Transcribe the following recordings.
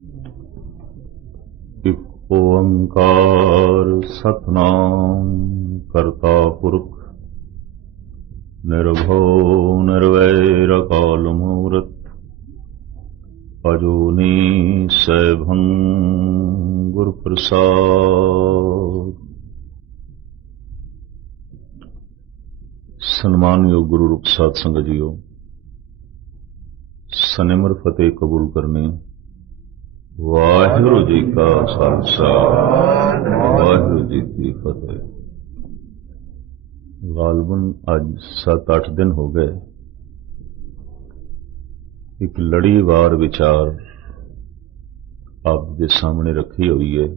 इक ओंकार सतनाम करता पुरख निर्भो निर्वैर अकाल मूरत अजूनी सैभं गुरु प्रसाद। सन्मानयोग गुरु रूप साध संगत जीओ, सनिमर फतेह कबूल करने। वाहिगुरु जी का खालसा, वाहिगुरु जी की फतेह। गालबन अज 7-8 दिन हो गए एक लड़ीवार विचार आप दे सामने रखी हुई है।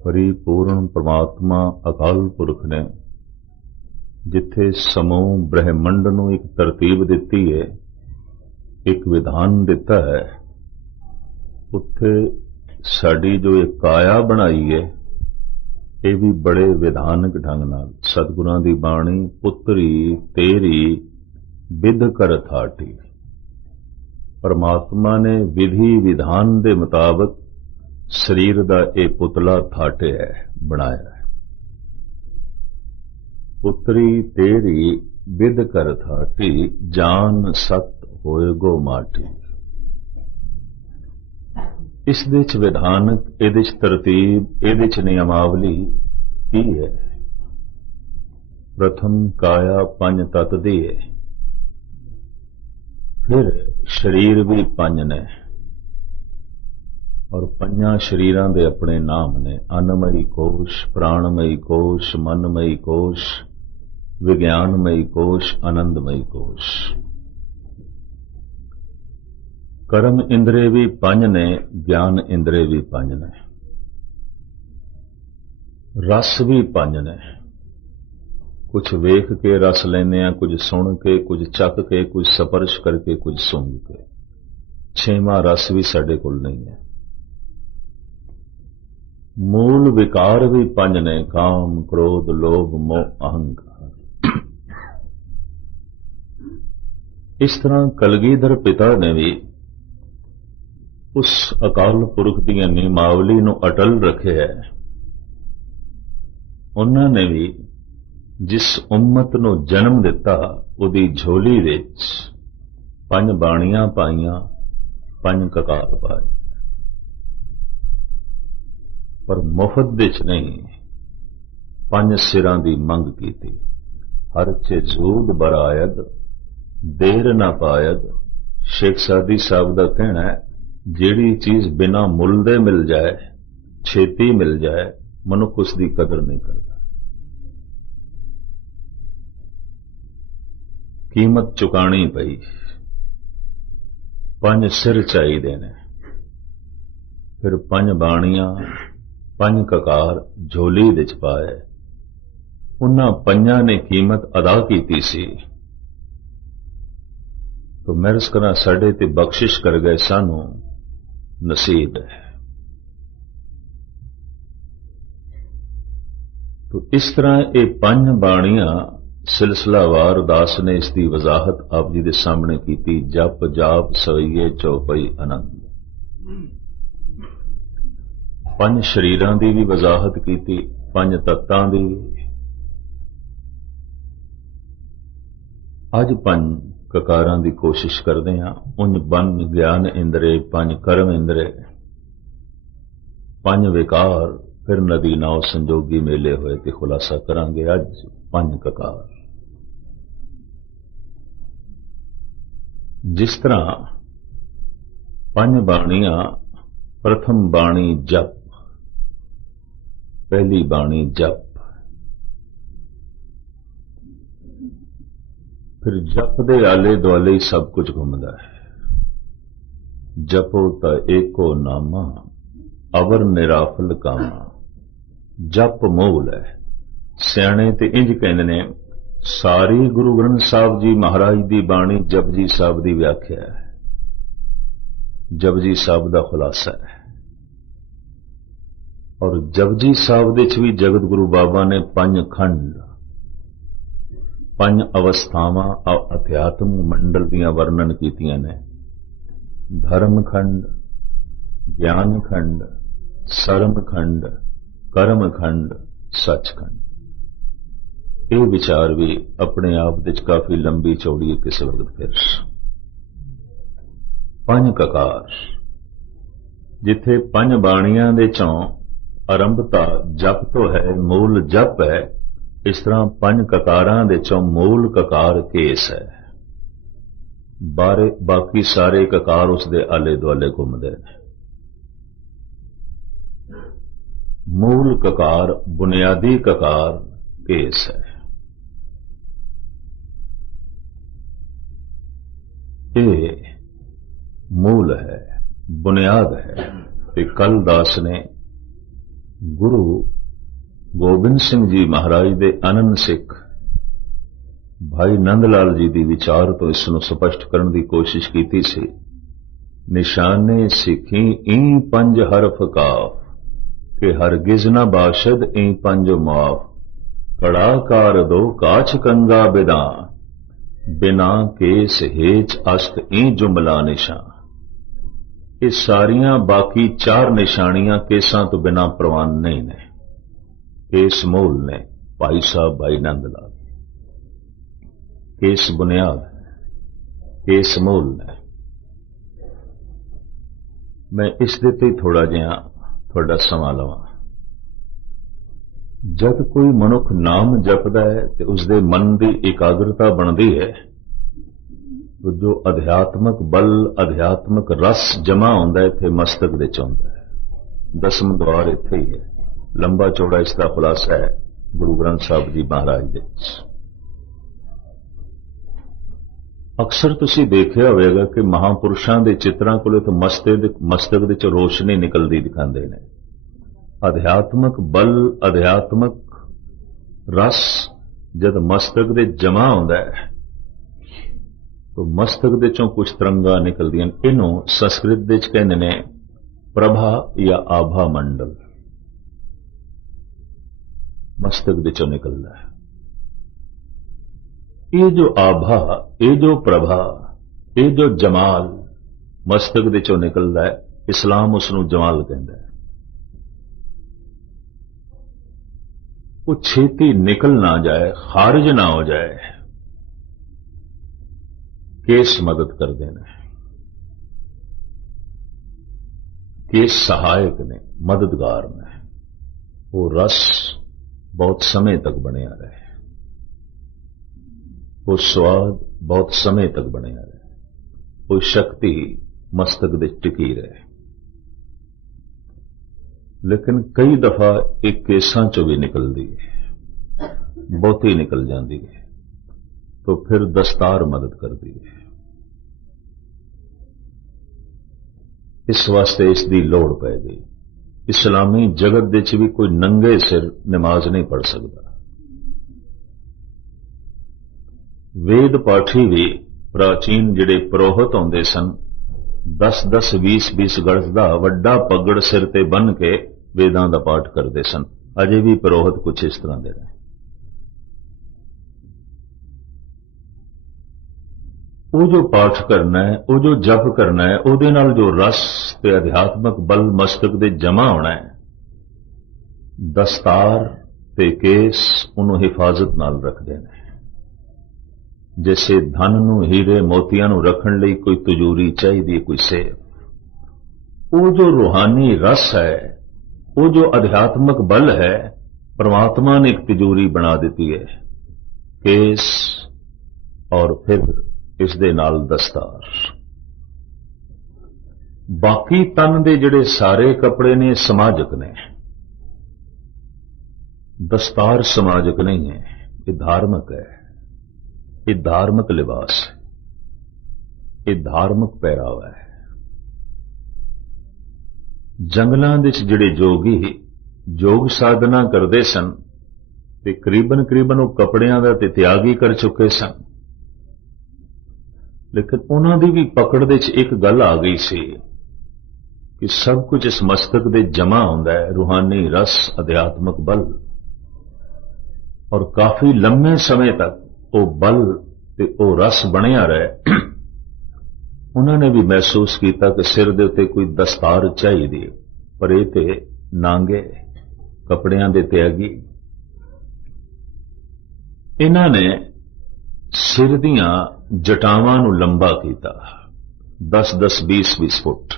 परिपूर्ण परमात्मा अकाल पुरख ने जिथे समूह ब्रह्मंड नूं एक तरतीब दिती है, एक विधान दिता है, उत्थे साड़ी जो एक काया बनाई है, ये भी बड़े विधानक ढंग नाल सतगुरां दी बाणी पुत्री तेरी विध कर थाटी। परमात्मा ने विधि विधान दे मुताबिक शरीर दा ये पुतला थाटे है, बनाया है। पुत्री तेरी विध कर थाटी, जान सत होए गो माटी। इस दे च विधानक, इहदे च तरतीब, इहदे च नियमावली की है। प्रथम काया पंज तत दी है, फिर शरीर भी पंज ने और पंजा शरीरां दे अपने नाम ने। अन्नमयी कोश, प्राणमयी कोश, मनमयी कोश, विज्ञानमयी कोश, आनंदमयी कोश। कर्म इंद्रे भी पंज ने, ज्ञान इंद्रे भी पंज ने। रस भी पंज ने, कुछ वेख के रस लेने, कुछ सुन के, कुछ चक के, कुछ स्पर्श करके, कुछ सूंघ के। छेवां रस भी साडे कोल नहीं है। मूल विकार भी पंज ने, काम, क्रोध, लोभ, मोह, अहंकार। इस तरह कलगीधर पिता ने भी उस अकाल पुरख दी नियमावली नूं अटल रखे है। उन्होंने भी जिस उम्मत नूं जन्म दिता, उहदी झोली विच पंज बाणियां पाईयां, पंज ककार पाए, पर मुफ्त विच नहीं, पंज सिरां दी मंग कीती। हर च जूद बरायद, देर ना पायद। शेख सादी साहब का कहना है, जिहड़ी चीज बिना मुल दे मिल जाए, छेती मिल जाए, मनुख उसकी कदर नहीं करता। कीमत चुकानी पई, पंज सिर चाहिए ने, फिर पंज बाणियां, पंज ककार झोली विच पाए। उन्हां पंजां ने कीमत अदा कीती सी, तो महरस करा साडे ते बख्शिश कर गए, सानू नसीब है। तो इस तरह ये पंज बाणियां सिलसिलावार दास ने इसकी वजाहत आप जी के सामने की। जप जाप सवैये चौपई आनंद। पंज शरीरां दी भी वजाहत की, पंज तत्तां दी। अज पंज ककारां दी कोशिश करते हैं। उंज बन ज्ञान इंद्रे, पंज कर्म इंद्रे, पंज विकार, फिर नदी नाव संजोगी मेले होए ते खुलासा करांगे। अज पंज ककार। जिस तरह पंज बाणियां, प्रथम बाणी जप, पहली बाणी जप, फिर जप दे आले दुआले ही सब कुछ घूमता है। जपो ता एको नामा, अवर निराफल कामा। जप मूल है। सियाणे ते इंज कहंदे ने, सारी गुरु ग्रंथ साहब जी महाराज दी बाणी जपजी साहब दी व्याख्या है, जपजी साहब दा खुलासा है। और जपजी साहब दे च भी जगत गुरु बाबा ने पंज खंड, पंज अवस्थावां अध्यात्म मंडल दियां वर्णन कीतियां ने। धर्म खंड, ज्ञान खंड, सरम खंड, कर्म खंड, सचखंड। ये विचार भी अपने आप विच काफी लंबी चौड़ी किस वक्त फिर पंज ककार, जिथे पंज बाणियां दे चों आरंभता जप तो है, मूल जप है, इस तरह पंज ककारां दे चों मूल ककार केस है। बाकी सारे ककार उसदे आले दुआले घूमदे ने। मूल ककार, बुनियादी ककार केस है। ये मूल है, बुनियाद है। कि कल दास ने गुरु गोबिंद सिंह जी महाराज दे अनंद सिख भाई नंदलाल जी दी विचार तो इसनूं स्पष्ट करने की कोशिश की सी। निशाने सिखी ई पंज हरफ काफ, कि हरगिज न बाशद ई पंज माफ, कड़ाकार दो काछ कंगा बिदा, बिना केस हेच अस्त ई जुमला निशान। ये सारियां बाकी चार निशानियां केसां तो बिना प्रवान नहीं ने। केस मूल ने भाई साहब भाई नंदलाल, केस बुनियाद है, केस मूल ने। मैं इस दे थोड़ा जिहा थोड़ा समा लवां। जब कोई मनुख नाम जपदा है तो उसदे मन की एकाग्रता बनती है, तो जो अध्यात्मक बल, अध्यात्मक रस जमा होंदा है इत्थे मस्तक दे च होंदा है। दसम द्वार इत्थे ही है। लंबा चौड़ा इसका खुलासा है गुरु ग्रंथ साहब जी महाराज दे। अक्सर तुसीं देखिया होवेगा कि महापुरुषां दे चित्रां कोले तो मस्तक दे च रोशनी निकलदी दिखांदे ने। अध्यात्मक बल, अध्यात्मक रस जद मस्तक दे जमा होंदा है तो मस्तक दे चों कुछ तरंगा निकलदियां। इनों संस्कृत दे च कहंदे ने प्रभा या आभा मंडल। मस्तक दे चों निकलदा है ये जो आभा, ये जो प्रभा, ये जो जमाल मस्तक दे चों निकलदा है, इस्लाम उसनूं जमाल कहंदा है। वो छेती निकल ना जाए, खारिज ना हो जाए, केस मदद कर देना। केस सहायक ने, मददगार ने। वो रस बहुत समय तक बने रहे, वो स्वाद बहुत समय तक बने रहे, वो शक्ति मस्तक दे टिकी रहे। लेकिन कई दफा एक केसां चो भी निकलती है, बहुती निकल जाती है, तो फिर दस्तार मदद करती है। इस वास्ते इसकी लोड़ पै गई। इस्लामी जगत दे च भी कोई नंगे सिर नमाज नहीं पढ़ सकता। वेद पाठी भी प्राचीन जिहड़े पुरोहित होंदे सन, 10-10, 20-20 गज दा वड्डा पगड़ सिर ते बन के वेदां दा पाठ करते सन। अजे भी पुरोहित कुछ इस तरह दे रहे। वो जो पाठ करना है, वो जो जप करना है, उहदे नाल जो रस ते अध्यात्मक बल मस्तक दे जमा होना है, दस्तार ते केस उन्होंने हिफाजत नाल रखते हैं। जैसे धन नूं, हीरे मोतियां नूं रखण लई कोई तिजोरी चाहिए, कोई सेफ। वो जो रूहानी रस है, वो जो अध्यात्मक बल है, परमात्मा ने एक तिजोरी बना दी है, केस और फिर इस दे नाल दस्तार। बाकी तन दे जिहड़े सारे कपड़े ने समाजक ने, दस्तार समाजक नहीं है, ये धार्मिक है। ये धार्मिक लिबास है, ये धार्मिक पहरावा है। जंगलां दे च जिहड़े जोगी योग साधना करते सन, ते करीबन वो कपड़ियां दा ते त्याग ही कर चुके सन। लेकिन उन्हां दी भी पकड़ दे च एक गल आ गई सी कि सब कुछ इस मस्तक दे जमा होंदा है, रूहानी रस, अध्यात्मक बल, और काफी लंबे समय तक वो बल ते वो रस बनिया रहे। उन्होंने भी महसूस किया कि सिर दे उत्ते कोई दस्तार चाहिए, पर यह तो नांगे कपड़ियां दे त्यागी। इन्होंने सिर दियां जटावां नूं लंबा किया 10-10, 20-20 फुट।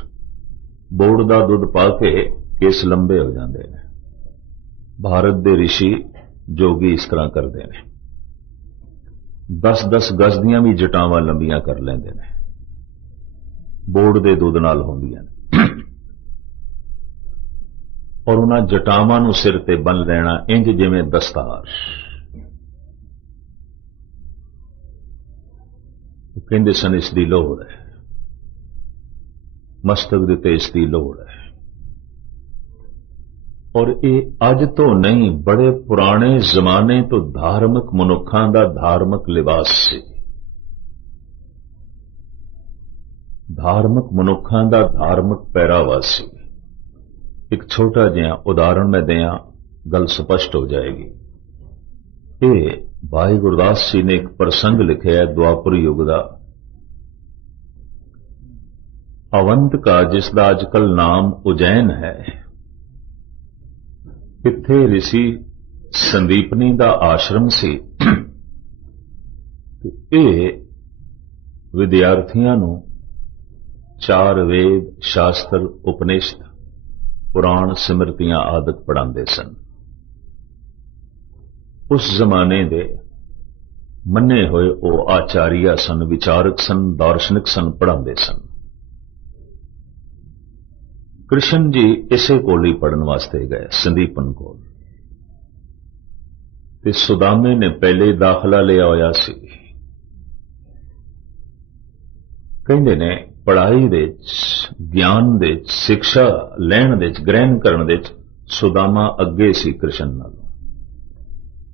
बोड़ का दुध पा के केस लंबे हो जाते हैं। भारत के ऋषि जोगी इस तरह करते हैं, 10-10 गज दियां भी जटावां लंबियां कर लेंदे ने, बोड़ के दुध नाल होंदियां ने। और उन्हां जटावां नूं सिर ते बन लेना इंज जिवें दस्तार। कहंदे सन इसकी लोड़ है, मस्तक दे उत्ते इसकी लोड़ है। और ये अज तो नहीं, बड़े पुराने जमाने तो धार्मिक मनुखां दा धार्मिक लिबास सी। धार्मिक मनुखां दा धार्मिक पहरावा सी। एक छोटा जिहा उदाहरण मैं दियां, गल स्पष्ट हो जाएगी। ये भाई गुरदास जी ने एक प्रसंग लिखा है द्वापर युग का। अवंत का, जिसका अजकल नाम उज्जैन है, इत्थे ऋषि संदीपनी का आश्रम सी। ये विद्यार्थियों नूं 4 वेद, शास्त्र, उपनिषद, पुराण, सिमरतियां आदि पढ़ाते सन। उस जमाने दे मन्ने हुए वो आचार्य सन, विचारक सन, दार्शनिक सन, पढ़ाते सन। कृष्ण जी इसे कोल ही पढ़न वास्ते गए, संदीपन कोल। ते सुदामे ने पहले दाखला लिया होया सी। कहंदे ने पढ़ाई दे ज्ञान दे शिक्षा लैण दे ग्रहण करन दे सुदामा अगे सी कृष्ण नाल।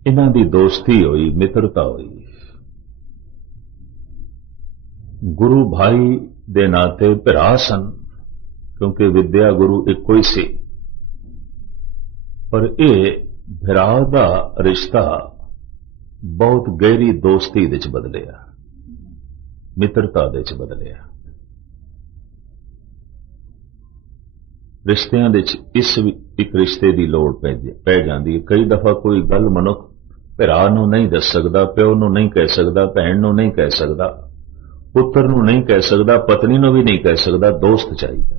इन्हां दी दोस्ती हुई, मित्रता हुई। गुरु भाई दे नाते भरा सन, क्योंकि विद्या गुरु एको ही सी। पर यह भरा दा रिश्ता बहुत गहरी दोस्ती दे च बदलिया, मित्रता दे च बदलिया। रिश्तियां दे च इस एक रिश्ते की लोड़ पै जाती है। कई दफा कोई गल मनुख भरा नूं नहीं दस सकता, प्यो नूं नहीं कह सकता, भैन नूं नहीं कह सकता, पुत्र नूं नहीं कह सकता, पत्नी नूं भी नहीं कह सकता। दोस्त चाहिए,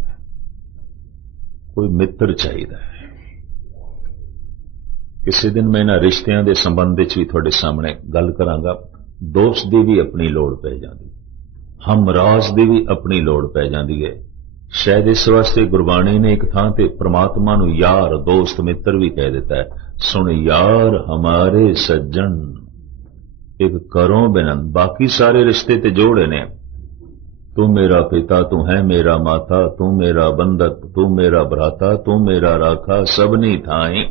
कोई मित्र चाहिए। किसी दिन मैं इन्हां रिश्तियां दे संबंध भी थोड़े सामने गल करांगा। दोस्त की भी अपनी लोड़ पै जाती, हमराज की भी अपनी लोड़ पै जाती है। शायद इस वास्ते गुरबाणी ने एक थां ते परमात्मा नूं यार, दोस्त, मित्र भी कह दिता है। सुन यार हमारे सज्जन एक करो बिनन। बाकी सारे रिश्ते ते जोड़े ने, तू मेरा पिता, तू है मेरा माता, तू मेरा बंधक, तू मेरा भ्राता, तू मेरा राखा, सबनी थाई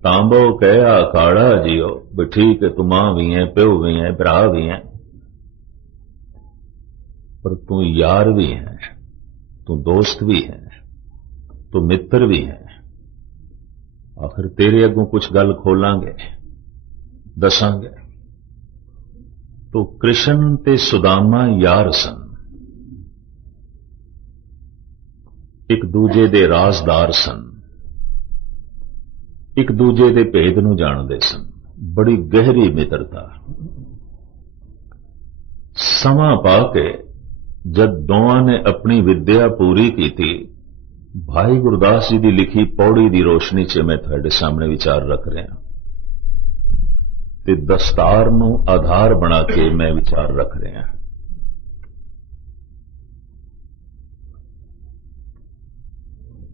तांबो कह अखाड़ा जियो। भी ठीक है, तू मां भी है, प्यो भी है, भरा भी है, पर तू यार भी है, तू दोस्त भी है, तू मित्र भी है। आखिर तेरे अगों कुछ गल खोलांगे, दसांगे। तो कृष्ण ते सुदामा यार सन, एक दूजे दे राजदार सन, एक दूजे दे भेद नूं जानदे सन। बड़ी गहरी मित्रता। समा पा के जब दोवां ने अपनी विद्या पूरी की थी, भाई गुरदास जी की लिखी पौड़ी की रोशनी च मैं तुहाडे सामने विचार रख रहा, ते दस्तार नूं आधार बना के मैं विचार रख रहा।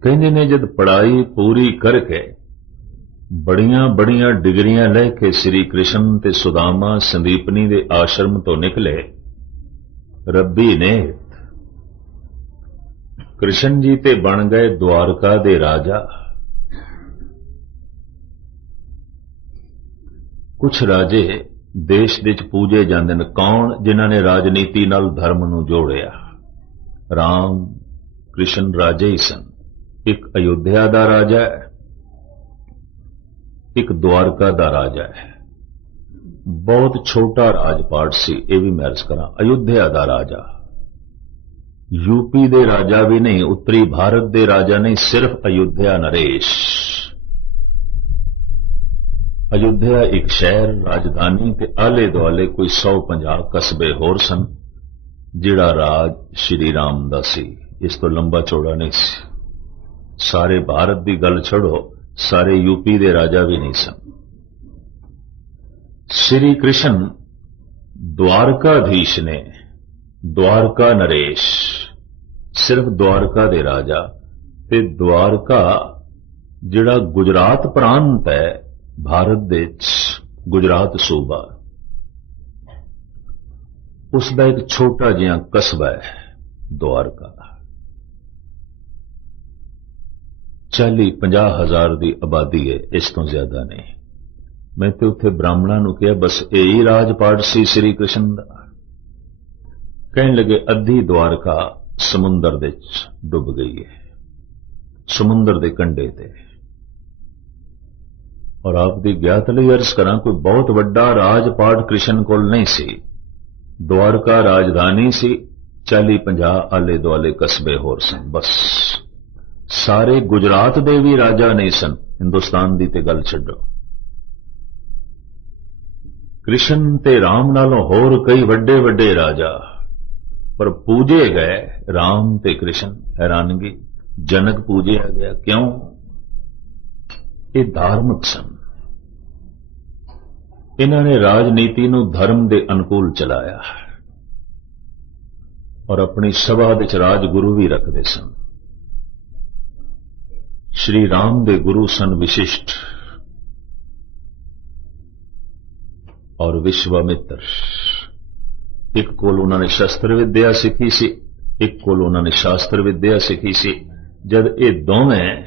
कहने ने जब पढ़ाई पूरी करके बड़ियां बड़ियां डिग्रियां लेके श्री कृष्ण ते सुदामा संदीपनी दे आश्रम तो निकले, रब्बी ने कृष्ण जी ते बन गए द्वारका दे राजा। कुछ राजे देश दे च पूजे जांदे ने। कौन? जिन्हां ने राजनीति नाल धर्म नूं जोड़िया। राम कृष्ण राजे ही सन। एक अयोध्या दा राजा है, एक द्वारका दा राजा है। बहुत छोटा राजपाट सी, यह भी मैं अर्ज करा। अयोध्या दा राजा यूपी दे राजा भी नहीं, उत्तरी भारत दे राजा नहीं, सिर्फ अयोध्या नरेश। अयोध्या एक शहर राजधानी के आले दुआले कोई 150 कस्बे होर सन, जिहड़ा राज श्री राम दा सी। इस तो लंबा चौड़ा नहीं सी। सारे भारत की गल छोड़ो, सारे यूपी दे राजा भी नहीं सन। श्री कृष्ण द्वारकाधीश ने, द्वारका नरेश, सिर्फ द्वारका दे राजा, ते द्वारका जिहड़ा गुजरात प्रांत है भारत दे, गुजरात सूबा, उसका एक छोटा जिहा कस्बा है द्वारका। 40-50 हज़ार की आबादी है, इस तो ज्यादा नहीं। मैं तो उत्थे ब्राह्मणों नूं कहा बस यही राजपाट सी श्री कृष्ण दा। कहने लगे अद्धी द्वारका समुंदर दे डुब गई है, समुंदर दे कंढे ते। और आपकी ज्ञात लई अर्ज करा, कोई बहुत वड्डा राजपाट कृष्ण कोल नहीं सी। द्वारका राजधानी सी, 40-50 आले दुआले कस्बे होर सन बस। सारे गुजरात दे भी राजा नहीं सन, हिंदुस्तान दी ते गल छड्डो। कृष्ण ते राम नालों होर कई वड्डे वड्डे राजा, पर पूजे गए राम ते कृष्ण। हैरानगी, जनक पूजिया गया, क्यों? ये धार्मिक सन। इन्होंने राजनीति नूं धर्म दे अनुकूल चलाया और अपनी सभा विच राजगुरु भी रखते सन। श्री राम दे गुरु सन विशिष्ट और विश्वामित्र। एक कोल उन्होंने शस्त्र विद्या सीखी सी, एक कोल उन्होंने शास्त्र विद्या सीखी सी। जद ये दोवें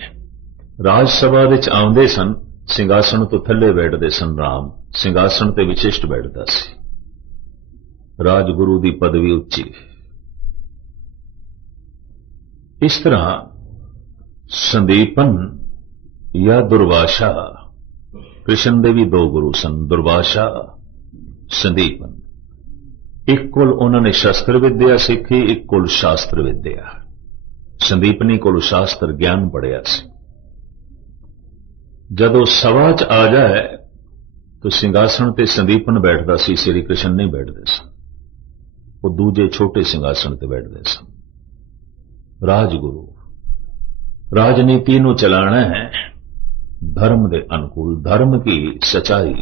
राजसभा विच आउंदे सन, सिंघासन तो थले बैठते सन। राम सिंघासन ते विशिष्ट बैठता सी, राजगुरु की पदवी उच्ची। इस तरह संदीपन या दुर्वासा, कृष्ण दे भी 2 गुरु सन, दुर्वासा संदीपन। एक कोल उन्होंने शस्त्र विद्या सीखी, एक कोल शास्त्र विद्या। संदीपनी कोल शास्त्र ज्ञान पढ़िया सी। जदों सभा च आ जाए तो सिंघासन ते संदीपन बैठता सी, श्री कृष्ण नहीं बैठते सन। वो दूजे छोटे सिंघासन ते बैठते सन। राजगुरु राजनीति नूं चलाना है धर्म के अनुकूल, धर्म की सच्चाई,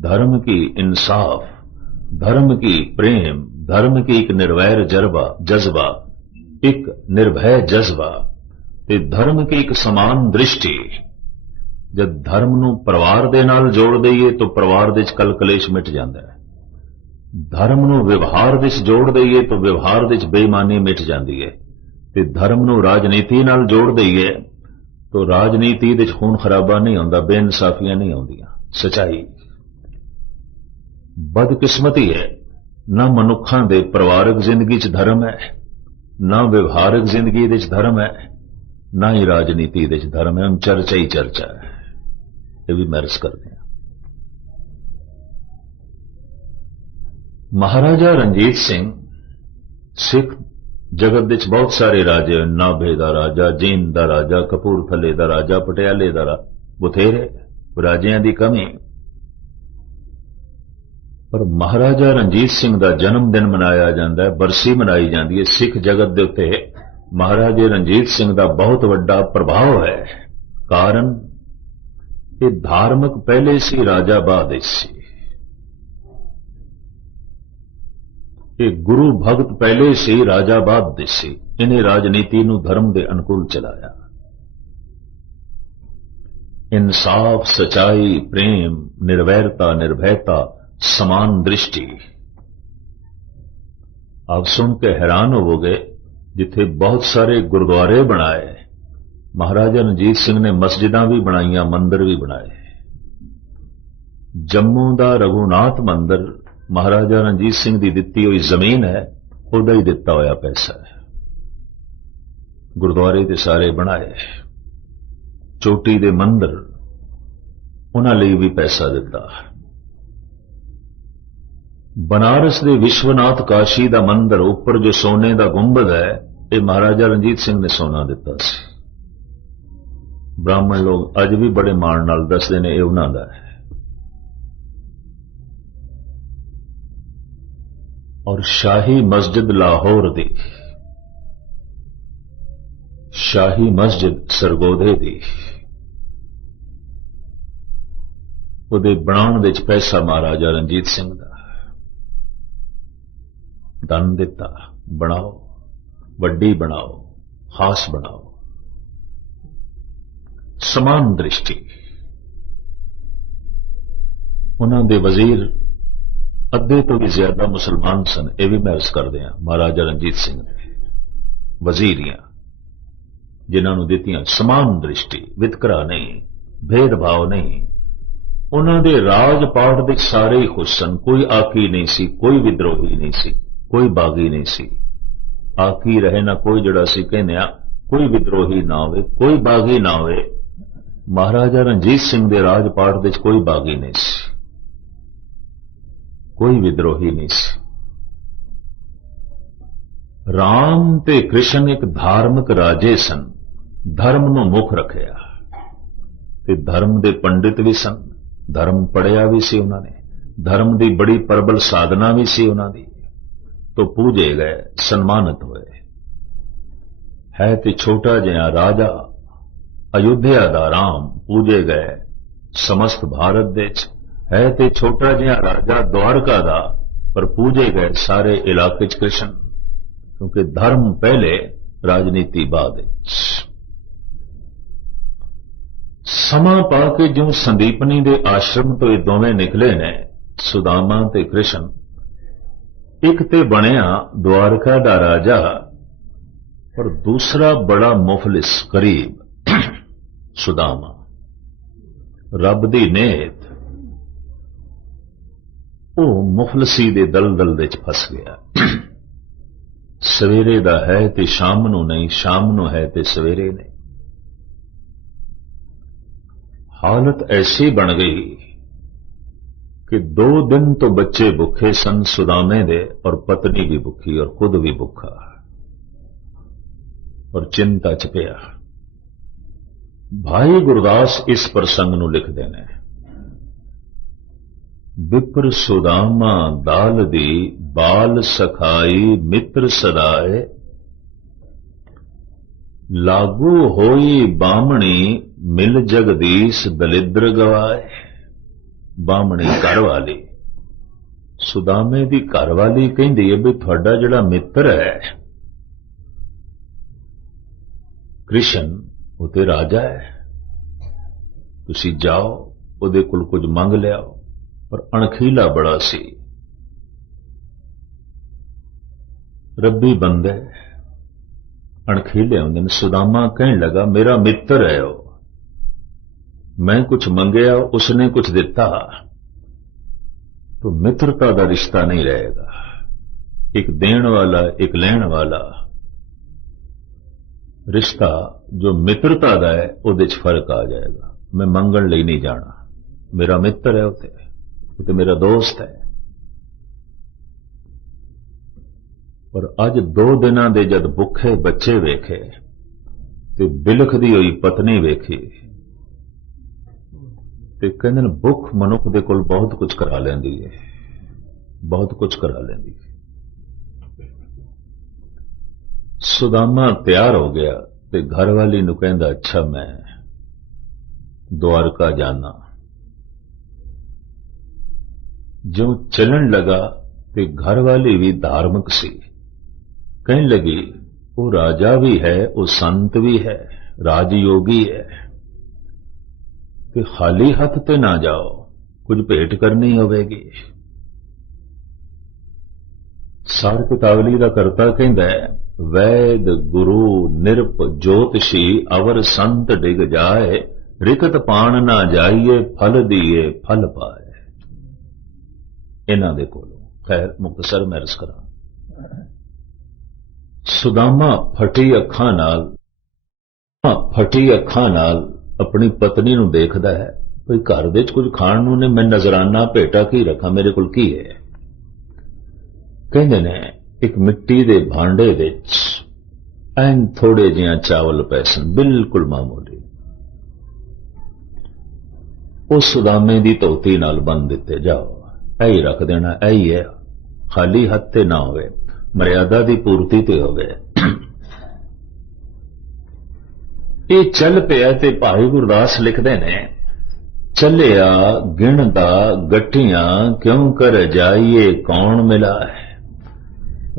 धर्म की इंसाफ, धर्म की प्रेम, धर्म की एक निर्वैर जज्बा, एक निर्भय जज्बा, धर्म की एक समान दृष्टि। जब धर्म नूं परिवार दे नाल जोड़ दईए तो परिवार दे कल कलेश मिट जाता है। धर्म नूं व्यवहार दे जोड़ दईए तो व्यवहार दे बेईमानी मिट जाती है। ते धर्म नूं राजनीति नाल जोड़ दईए तो राजनीति दे खून खराबा नहीं होंदा, बेइंसाफियां नहीं आउंदियां। सच्चाई बदकिस्मती है, ना मनुखां दे परिवारक जिंदगी च धर्म है, ना व्यवहारिक जिंदगी दे धर्म है, ना ही राजनीति दे धर्म है। हम चर्चा ही चर्चा है, ये भी मैं अर्ज करते हैं। महाराजा रणजीत सिंह सिख जगत विच बहुत सारे राजे, नाभे दा राजा, जींद दा राजा, कपूरथले दा राजा, पटियाले दा राजा, बथेरे राजियां दी कमी। पर महाराजा रणजीत सिंह दा जन्म दिन मनाया जाता है, बरसी मनाई जाती है। सिख जगत दे उत्ते महाराजे रणजीत सिंह दा बहुत वड्डा प्रभाव है। कारण ये धार्मिक पहले सी, राजा बाद सी। ये गुरु भगत पहले से राजा बाद सी। इन्हें राजनीति नूं धर्म के अनुकूल चलाया। इंसाफ, सच्चाई, प्रेम, निर्वैरता, निर्भयता, समान दृष्टि। आप सुन के हैरान होवोगे, जिथे बहुत सारे गुरुद्वारे बनाए, महाराजा रणजीत सिंह ने मस्जिदां भी बनाईयां, मंदिर भी बनाए। जम्मू दा रघुनाथ मंदिर महाराजा रणजीत सिंह की दिती हुई जमीन है, उहदा ही दिता होया पैसा है। गुरुद्वारे ते सारे बनाए, चोटी दे मंदिर उन्हां लई भी पैसा दिता। बनारस दे विश्वनाथ काशी दा मंदिर उपर जो सोने दा गुंबद है, ये महाराजा रणजीत सिंह ने सोना दिता सी। ब्राह्मण लोग अज भी बड़े माण नाल दसदे ने, ये उन्हां दा है। और शाही मस्जिद लाहौर दी, शाही मस्जिद सरगोधे दी, उहदे बनाउण विच पैसा महाराजा रणजीत सिंह दा। धन दिता, बनाओ, वड्डी बनाओ, खास बनाओ। समान दृष्टि। उन्हां दे वजीर अद्धे तो भी ज्यादा मुसलमान सन, यह भी मैं अर्ज करदे हां। महाराजा रणजीत सिंह ने वजीरियां जिन्होंने दित्तियां समान दृष्टि, वितकरा नहीं, भेदभाव नहीं। उन्हां दे राजपाट दे सारे ही खुश सन, कोई आकी नहीं सी, कोई विद्रोही नहीं सी, कोई बागी नहीं सी। आकी रहे ना कोई, जड़ा सी कहने कोई विद्रोही ना होवे, कोई बागी ना होवे। महाराजा रणजीत सिंह दे राजपाट दे कोई बागी नहीं सी, कोई विद्रोही नहीं सी। राम ते कृष्ण एक धार्मिक राजे सन, धर्म नूं मुख रखिया ते धर्म दे पंडित भी सन, धर्म पढ़िया भी सी उन्होंने, धर्म दी बड़ी प्रबल साधना भी सी उन्हां दी, तो पूजे गए, सन्मानित हुए। है ते छोटा जिहा राजा अयोध्या दा राम, पूजे गए समस्त भारत देश। है ते छोटा जिहा राजा द्वारका दा, पर पूजे गए सारे इलाके च कृष्ण, क्योंकि धर्म पहले, राजनीति बाद। समा पा के जो संदीपनी दे आश्रम तो ये दोवें निकले ने, सुदामा ते कृष्ण, एक ते बनिया द्वारका दा राजा, और दूसरा बड़ा मुफलिस गरीब सुदामा। रब दी नेत वो मुफलसी दे दलदल दे च फस गया। सवेरे दा है ते शाम नूं नहीं, शाम नूं है ते सवेरे नहीं। हालत ऐसी बन गई कि 2 दिन तो बच्चे भुखे सन सुदामे दे, और पत्नी भी भुखी और खुद भी भुखा, और चिंता च पिया। भाई गुरदास इस प्रसंग नूं लिखदे ने, विप्र सुदामा दाल दी, बाल सखाई मित्र सदाए, लागू होई बामणी मिल जगदीश दलिद्र गवाए। बामणी घर वाली, सुदामे दी घर वाली कहंदी है भी तुहाडा जिहड़ा मित्र है कृष्ण, वो ते राजा है, तुसी जाओ उहदे कोल कुछ मंग लियाओ। पर अणखीला बड़ा सी, रब्बी बंदे अणखीले होंदे ने। सुदामा कहने लगा मेरा मित्र है वो, मैं कुछ मंगया उसने कुछ दिता, तो मित्रता का रिश्ता नहीं रहेगा। एक देण वाला एक लैण वाला रिश्ता जो मित्रता का है उहदे च फर्क आ जाएगा। मैं मंगण लई नहीं जाना, मेरा मित्र है उते, उते मेरा दोस्त है। पर अज 2 दिनां दे जद भुखे बच्चे वेखे ते बिलखदी हुई पत्नी वेखी ते कहंदे ने भुख मनुख दे कोल बहुत कुछ करा लैंदी है, बहुत कुछ करा लैंदी है। सुदामा तैयार हो गया ते घरवाली नूं कहंदा अच्छा मैं द्वारका जाना। जो चलन लगा ते घरवाली भी धार्मिक सी, कहने लगी वो राजा भी है, वो संत भी है, राजयोगी है, कि खाली हाथ ते ना जाओ, कुछ भेंट करनी होगी। सार कितावली का करता कहंदा है वैद गुरु निरप ज्योतिषी अवर संत डिग जाए, रिकत पान ना जाइए फल दिए फल पाए। इन्हां दे कोलों खैर मुख्तसर मैं अर्ज करा। सुदामा फटी अखां नाल अपनी पत्नी नूं देखदा है, भाई घर दे कुछ खाण नूं ने, मैं नजराना भेटा की रखा, मेरे कोल की है। कहंदे ने एक मिट्टी दे भांडे विच ਐਨ थोड़े जिहा चावल पै सन, बिल्कुल मामूली। उस सुदामे की धोती नाल बन दिते, जाओ ऐ रख देना, ऐ है, खाली हथ ते ना होवे, मर्यादा की पूर्ति ते होवे। ये चल पिया ते भाई गुरदास लिखते ने, चलिया गिणदा गठियां क्यों कर जाइए कौन मिला है।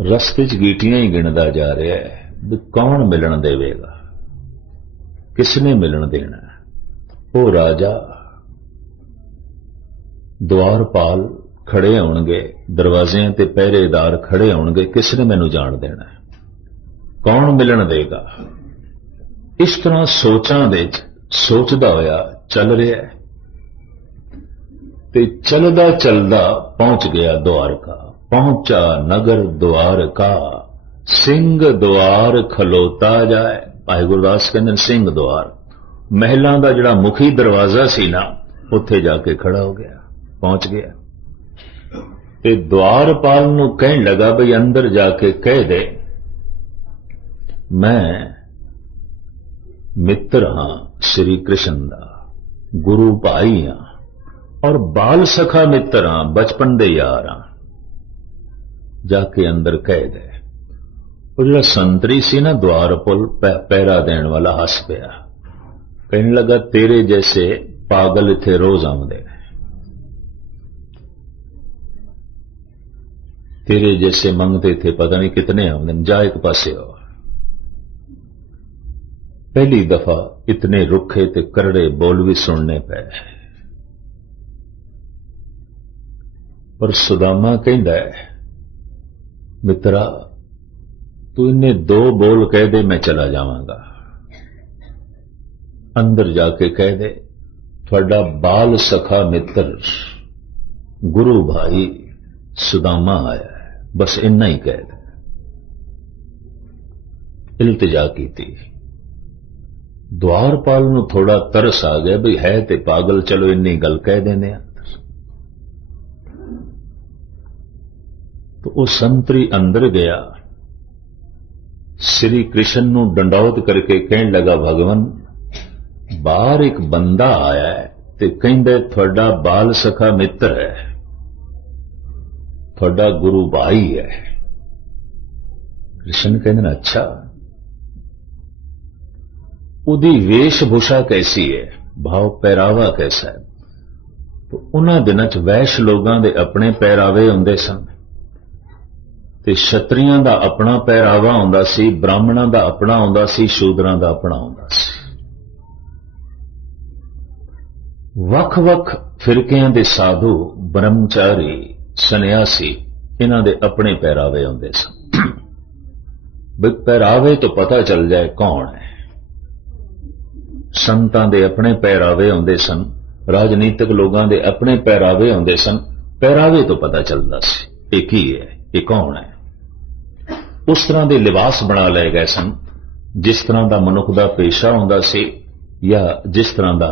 रस्ते च गीटियां ही गिणदा जा रहा है, भी कौन मिलन देवेगा, किसने मिलन देना। वो राजा द्वारपाल खड़े होणगे, दरवाजियां ते पहरेदार खड़े होणगे, किसने मैनू जान देना, कौन मिलन देगा। इस तरह सोचां दे सोचदा होया चल रहा है ते चलदा चलदा पहुंच गया द्वारका। पहुंचा नगर द्वारका, सिंह द्वार खलोता जाए। भाई गुरदास कहते सिंह द्वार, महलों का जिहड़ा मुखी दरवाजा सी ना, उत्थे जाके खड़ा हो गया, पहुंच गया। ते द्वारपाल नूं कहण लगा बई अंदर जाके कह दे, मैं मित्र हां श्री कृष्ण दा, गुरु भाई हां और बाल सखा मित्र हां, बचपन दे यार हां। जाके अंदर कह दे। और जिहड़ा संतरी सी ना द्वारपाल पहरा देण वाला हस पिया, कहने लगा तेरे जैसे पागल इत्थे रोज आउंदे, तेरे जैसे मंगते थे पता नहीं कितने आउंदे, जा एक पासे हो। पहली दफा इतने रुखे ते करड़े बोल भी सुनने पे। पर सुदामा कहंदा है, मित्रा तू इन्हें दो बोल कह दे, मैं चला जावांगा। अंदर जाके कह दे, थोड़ा बाल सखा मित्र गुरु भाई सुदामा आया है, बस इन्ना ही कह दे। इल्तिजा की थी। द्वारपाल नूं थोड़ा तरस आ गया, भी है ते पागल, चलो इन्नी गल कह देने। तो वह संतरी अंदर गया, श्री कृष्ण नूं डंडौत करके कहने लगा, भगवान बाहर एक बंदा आया है ते कहंदा थोड़ा बाल सखा मित्र है, थोड़ा गुरु भाई है। कृष्ण कहंदे अच्छा, उदी वेशभूषा कैसी है, भाव पहरावा कैसा है। तो उन्हां दिनां च वैश्य लोगां दे अपने पहरावे हुंदे सन ते क्षत्रियां दा अपना पहरावा हुंदा सी, ब्राह्मणां दा अपना हुंदा सी, शूद्रां दा अपना हुंदा सी। वख-वख फिरकियां दे साधु, ब्रह्मचारी, सन्यासी, इन्हां दे अपने पहरावे हुंदे सन। पहरावे तो पता चल जाए कौन है। संतां दे अपने पहरावे हुंदे सन, राजनीतिक लोगां दे अपने पहरावे हुंदे सन, पहरावे तो पता चलदा सी ये की है, ये कौन है। उस तरह दे लिबास बना लए गए सन जिस तरह दा मनुख दा पेशा हुंदा सी या जिस तरह दा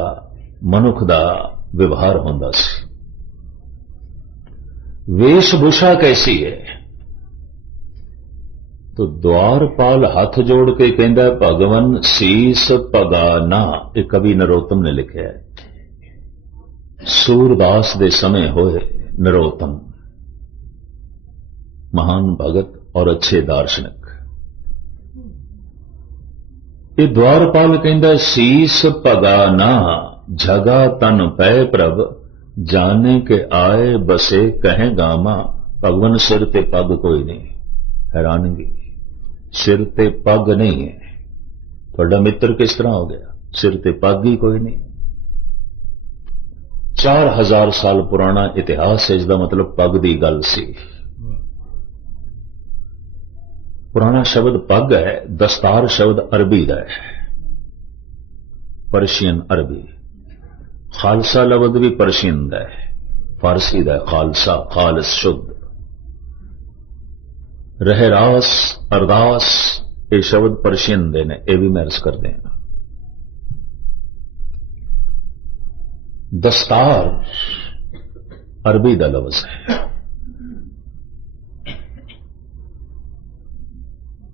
मनुख दा व्यवहार हुंदा सी। वेशभूषा कैसी है, तो द्वारपाल हाथ जोड़ के कहंदा, भगवन सीस पगाना। एक कवि नरोत्तम ने लिखा है, सूरदास दे समय होए नरोत्तम, महान भगत और अच्छे दार्शनिक। ये द्वारपाल कहंदा, सीस पगाना झगा तन पै प्रभ, जाने के आए बसे कहें गामा। भगवन सिर ते पग कोई नहीं, हैरानगी, सिर ते पग नहीं है। थोड़ा मित्र किस तरह हो गया, सिर ते पग ही कोई नहीं। 4000 साल पुराना इतिहास है, इसका मतलब पग की गल सी। पुराना शब्द पग है, दस्तार शब्द अरबी का है, पर्शियन अरबी। खालसा लफ्ज भी पर्शियन का है, फारसी का है खालसा, खालस शुद्ध। रहरास, अरदास, ये शब्द पर्शियन दे ने, ये भी मैच करते हैं। दस्तार अरबी का लफ्ज है।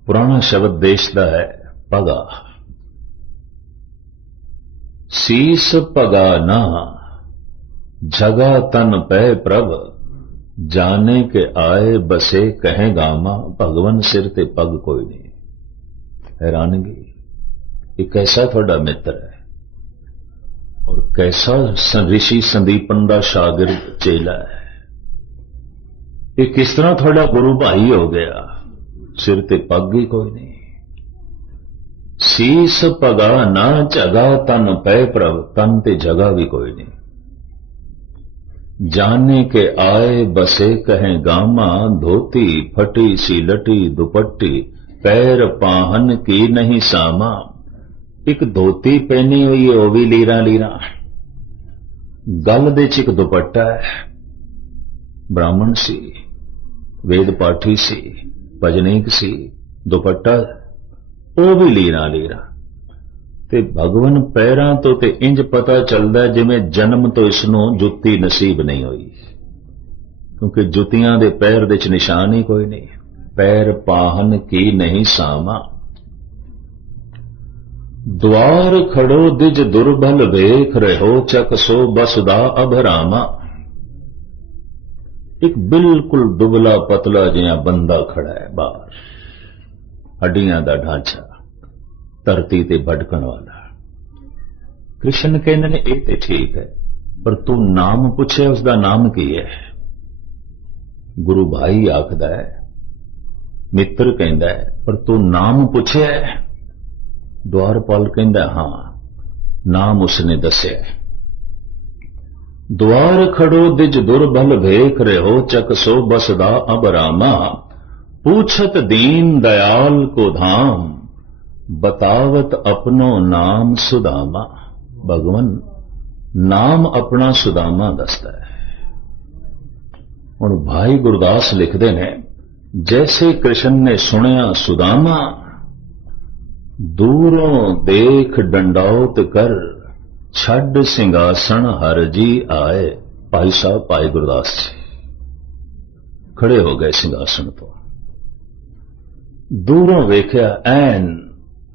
पुराना शब्द देश का है पगा। सीस पगा ना जगा तन पै प्रभ, जाने के आए बसे कहें गामा, भगवन सिर ते पग कोई नहीं। हैरानगी, ये कैसा थोड़ा मित्र है और कैसा ऋषि संदीपन का शागिर्द चेला है। ये किस तरह थोड़ा गुरु भाई हो गया, सिर ते पग ही कोई नहीं। सीस पगा ना जगा तन पै प्रभ, तन ते जगा भी कोई नहीं। जाने के आए बसे कहें गामा, धोती फटी सी लटी दुपट्टी, पैर पाहन की नहीं सामा। एक धोती पहनी हुई है, वह भी लीरा लीरा, गल दे च एक दुपट्टा है। ब्राह्मण सी, वेद पाठी सी, भजनीक सी, दुपट्टा वह भी लीरा लीरा। ते भगवन पैरां तो ते इंज पता चलदा जिवें जन्म तो इसनों जुत्ती नसीब नहीं हुई, क्योंकि जुतियां दे पैर दे च निशान ही कोई नहीं। पैर पाहन की नहीं सामा, द्वार खड़ो दिज दुर्बल वेख रहो, चक सो बसदा अभरामा। एक बिल्कुल दुबला पतला जिहा बंदा खड़ा है बाहर, हड्डियां दा ढांचा, धरती ते भटकण वाला। कृष्ण कहते ने ये तो ठीक है, पर तू नाम पूछे उसका नाम की है? गुरु भाई आखदा है, मित्र कहता है, पर तू नाम पूछे? द्वारपाल कहता हां, नाम उसने दस्या। द्वार खड़ो दिज दुर्बल भेख रहो, चक सो बसदा अबरामा। पूछत दीन दयाल को धाम, बतावत अपनो नाम सुदामा। भगवन नाम अपना सुदामा दसदा है। हुण भाई गुरदास लिखते हैं, जैसे कृष्ण ने सुनिया सुदामा, दूरों देख डंडौत कर, छड़ सिंहासन हर जी आए। भाई साहब भाई गुरदास जी खड़े हो गए सिंहासन तो, दूरों वेख्या, ऐन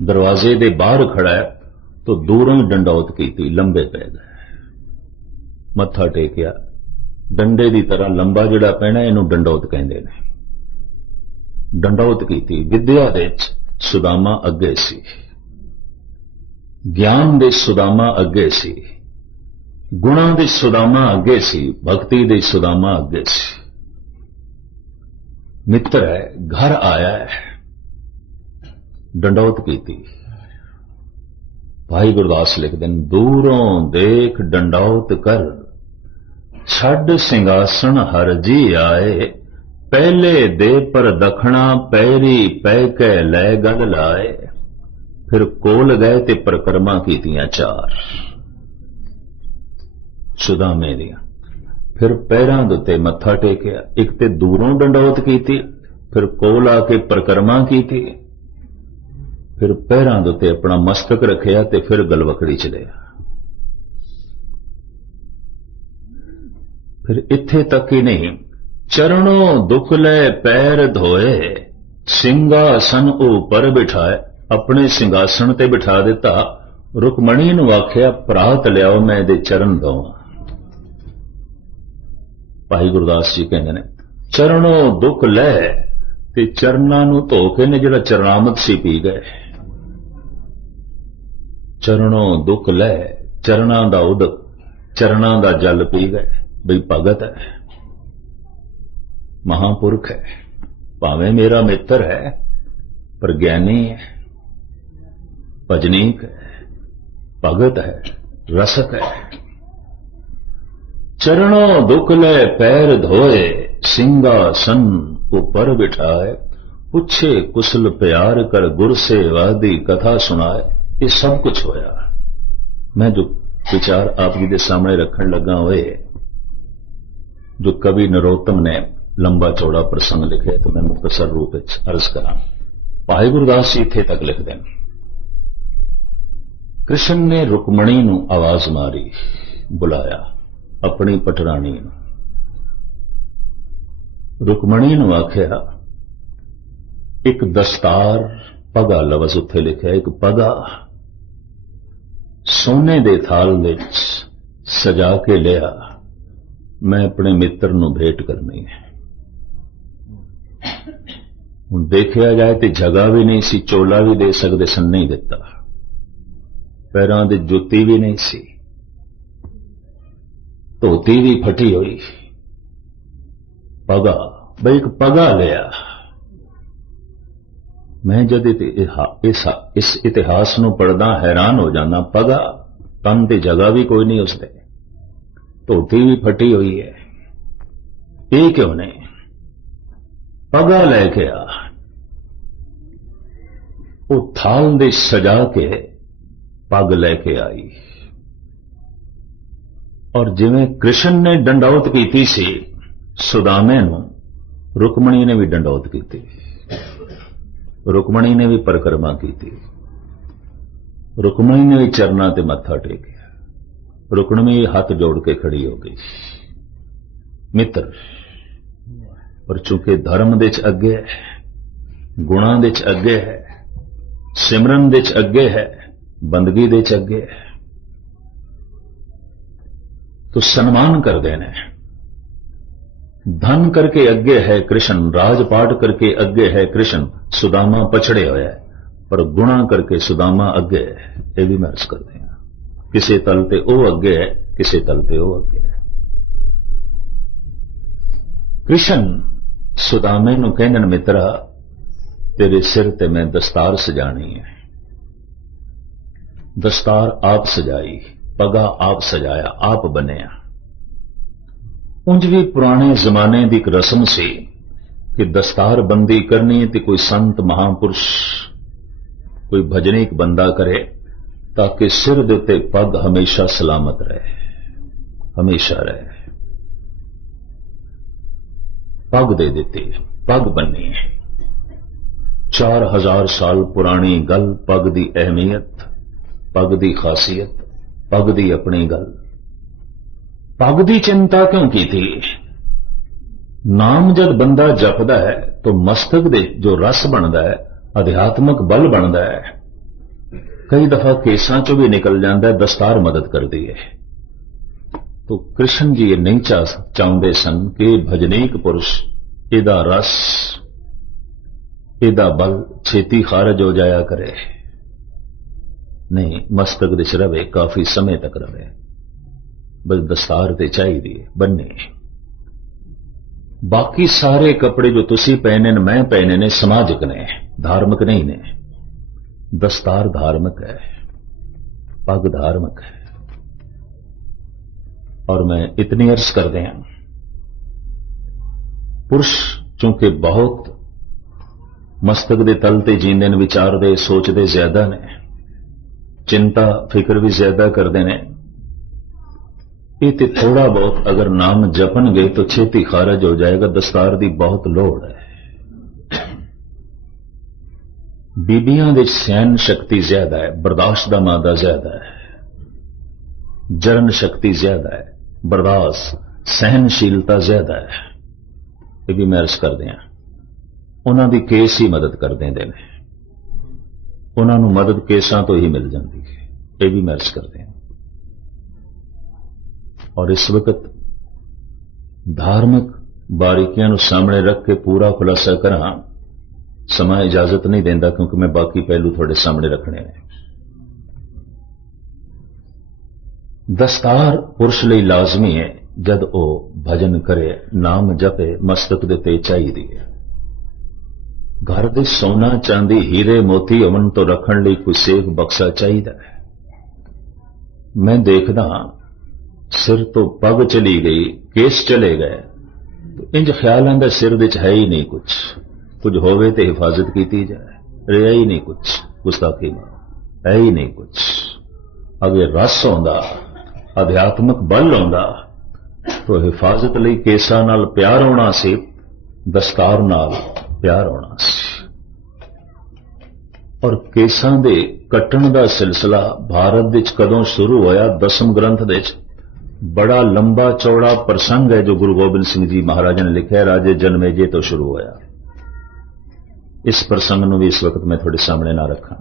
दरवाजे दे बाहर खड़ा है तो दूरों ही डंडौत की, लंबे पै गए, मत्था टेकिया। डंडे की तरह लंबा जिहड़ा पैना इनू डंडौत कहंदे ने। डंडौत की, विद्या दे सुदामा अगे सी, ज्ञान दे सुदामा अगे सी, गुणा दे सुदामा अगे सी, भक्ति दे सुदामा अगे सी। मित्र है, घर आया है, डंडौत की। भाई गुरदास लिखते हैं, दूरों देख डंडौत कर, छड़ सिंहासन हर जी आए। पहले दे पर दखना, पैरी पै के लै गल लाए। फिर कोल गए ते परिक्रमा कीतियां चार सुदामे दियां। फिर पैरां दे उत्ते मत्था टेकिया, एक ते दूरों डंडौत कीती, फिर कोल आके परिक्रमा कीती, फिर पैरां दे उत्ते अपना मस्तक रखिया ते फिर गलवकड़ी च लिया। फिर इत्थे तक ही नहीं, चरणों दुख ले पैर धोए, सिंहासन ऊपर बिठाए। अपने सिंहासन ते बिठा दिता। रुकमणी नूं आख्या, भरात लियाओ मैं दे चरण धोवां। भाई गुरदास जी कहते हैं, चरणों दुख ले ते चरणां नूं धो के ने जिहड़ा चरणामत सी पी गए। चरणों दुख ले, चरणां दा उदक, चरणां दा जल पी गए। बई भगत है, महापुरख है, भावें मेरा मित्र है पर ज्ञानी है, भजनीक है, भगत है, रसक है। चरणों दुख ले पैर धोए, सिंहासन ऊपर बिठाए। पूछे कुशल प्यार कर, गुर से वादी कथा सुनाए। ये सब कुछ होया। मैं जो विचार आप जी के सामने रखन लगा हुए, जो कवि नरोत्तम ने लंबा चौड़ा प्रसंग लिखे, तो मैं मुख्तसर रूप में अर्ज करा। भाई गुरदास जी इत्थे तक लिखते हैं, कृष्ण ने रुकमणी नूं आवाज मारी, बुलाया अपनी पटरानी नूं। रुकमणी नूं आख्या, एक दस्तार पगा लवज उत्थे लिखा, एक पगा सोने दे थाल विच सजा के लिया, मैं अपने मित्र नूं भेंट करनी है। हुण देखिया जाए तो जगह भी नहीं सी, चोला भी दे सकते सन, नहीं दिता। पैरां दे जुत्ती भी नहीं सी, धोती भी फटी हुई, पगा, बई एक पगा लिया। मैं जद इस इतिहास नूं पढ़दा हैरान हो जाना। पगा, तन ते जगह भी कोई नहीं उसदे, धोती भी फटी हुई है, ये क्यों नहीं? पगा लैके आ, वो थाल दे सजा के पग लैके आई। और जिवें कृष्ण ने डंडौत की सी सुदामे नूं, रुकमणी ने भी डंडौत की, रुकमणी ने भी परिक्रमा की, रुकमणी ने भी चरना ते मत्था टेकिया, रुकमणी हाथ जोड़ के खड़ी हो गई, मित्र। पर चूंकि धर्म दे च अगे है, गुणा दे च अगे है, सिमरन दे च अगे है, बंदगी दे च अगे है, तो सन्मान कर देने। धन करके अगे है कृष्ण, राजपाट करके अगे है कृष्ण, सुदामा पछड़े होया है, पर गुणा करके सुदामा अगे है, यह भी मैं अर्ज कर देना। किसे तल ते ओ अगे है, किसे तल ते ओ अगे है। कृष्ण सुदामे नूं कहंदे, मित्रा तेरे सिर ते मैं दस्तार सजानी है। दस्तार आप सजाई, पगा आप सजाया, आप बनिया। उंज भी पुराने जमाने की एक रस्म सी कि दस्तार बंदी करनी तो कोई संत महापुरुष, कोई भजनीक बंदा करे, ताकि सिर दे उत्ते पग हमेशा सलामत रहे, हमेशा रहे। पग दे देती, पग बनी। 4000 साल पुरानी गल, पग दी अहमियत, पग दी खासियत, पग दी अपनी गल। पग दी चिंता क्यों की थी? नाम जब बंदा जपदा है तो मस्तक दे जो रस बनता है, अध्यात्मक बल बनता है, कई दफा केसां चों भी निकल जाता है, दस्तार मदद करती है। तो कृष्ण जी ये नहीं चाहते सन कि भजनीक पुरुष इहदा रस, इहदा बल छेती खारज हो जाया करे। नहीं, मस्तक दे च रहे, काफी समय तक रहे, बस दस्तार ते चाहिए बन्ने। बाकी सारे कपड़े जो तुसी पहने ने, मैं पहने ने, समाजिक ने, धार्मिक नहीं ने। दस्तार धार्मिक है, पग धार्मिक है। और मैं इतनी अर्ज कर दें, पुरुष चूंकि बहुत मस्तक दे तल ते जींदे ने, विचारदे सोचदे ज्यादा ने, चिंता फिक्र भी ज्यादा करते हैं। ये तो थोड़ा बहुत अगर नाम जपनगे तो छेती खारज हो जाएगा। दस्तार की बहुत लोड़ है। बीबियां दे सहन शक्ति ज्यादा है, बर्दाश्त का मादा ज्यादा है, जरन शक्ति ज्यादा है, बर्दाश्त सहनशीलता ज्यादा है। ये भी मैं अर्ज कर दिया, उन्होंने केस ही मदद कर देंगे ने, उन्होंने मदद केसां तो ही मिल जाती है। ये भी मैं अर्ज कर दिया। और इस वक्त धार्मिक बारीकियां सामने रख के पूरा खुलासा करा, समा इजाजत नहीं देता, क्योंकि मैं बाकी पहलू थोड़े सामने रखने हैं। दस्तार पुरुष लई लाजमी है, जद वो भजन करे, नाम जपे, मस्तक दे ते चाहिए। घर दे सोना चांदी हीरे मोती अमन तो रखने लिए कोई सेफ बक्सा चाहिए। मैं देखदा सिर तो पग चली गई, केस चले गए, तो इंज ख्याल आंदा सिर विच है ही नहीं कुछ, कुछ होवे ते हिफाजत की जाए, रहा ही नहीं कुछ, गुस्ताखी में है ही नहीं कुछ। अगे रस होंदा, अध्यात्मक बल होंदा, तो हिफाजत लई केसां नाल प्यार होना सी, दस्तार नाल प्यार होना सी। और केसां दे कट्टण दा सिलसिला भारत विच कदों शुरू होया? 10वें ग्रंथ दे बड़ा लंबा चौड़ा प्रसंग है जो गुरु गोबिंद सिंह जी महाराज ने लिखा है, राजे जनमेजे तो शुरू होया। इस प्रसंग में भी इस वक्त मैं थोड़े सामने ना रखा।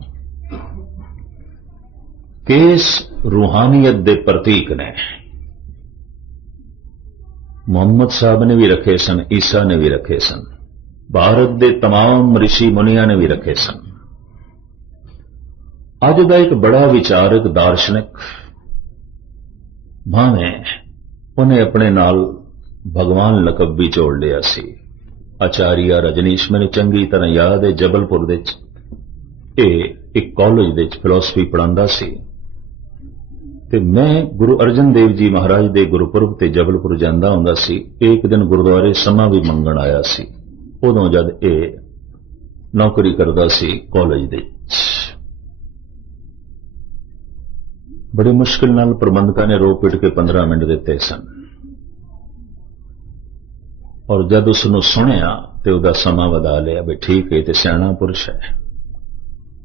केस रूहानियत दे प्रतीक ने। मुहम्मद साहब ने भी रखे सन, ईसा ने भी रखे सन, भारत के तमाम ऋषि मुनिया ने भी रखे सन। अज का एक बड़ा विचारक दार्शनिक भावें उन्हें अपने नाल भगवान लकब भी जोड़ लिया सी। आचार्य रजनीश मैंने चंगी तरह याद है, जबलपुर दे एक कॉलेज दे फिलोसफी पढ़ांदा सी ते मैं गुरु अर्जन देव जी महाराज दे गुरुपुरब ते जबलपुर जांदा हुंदा सी। एक दिन गुरुद्वारे समा भी मंगण आया सी। उदों जद ए नौकरी करदा सी कॉलेज दे, बड़ी मुश्किल नाल प्रबंधकां ने रो पिट के 15 मिनट दिते सन और जब उसनूं सुनिया तो वह समा वधा लिया भी ठीक है, तो सियाणा पुरुष है।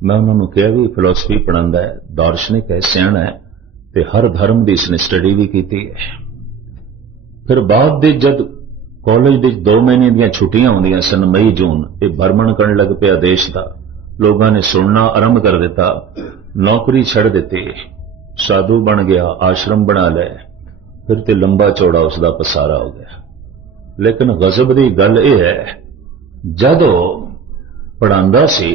मैं उन्होंने कहा भी फिलोसफी पढ़ांदा है, दार्शनिक है, सियाणा है, तो हर धर्म की इसने स्टडी भी की है। फिर बाद दे जद कॉलेज दे 2 महीने दी छुट्टियां होंदियां सन, मई जून, ये भ्रमण करन लग पिया देश का। लोगों ने सुनना आरंभ कर दिता, नौकरी छड़ दी, साधु बन गया, आश्रम बना ले, फिर तो लंबा चौड़ा उसका पसारा हो गया। लेकिन गजब की गल यह है, जदों पढ़ांदा सी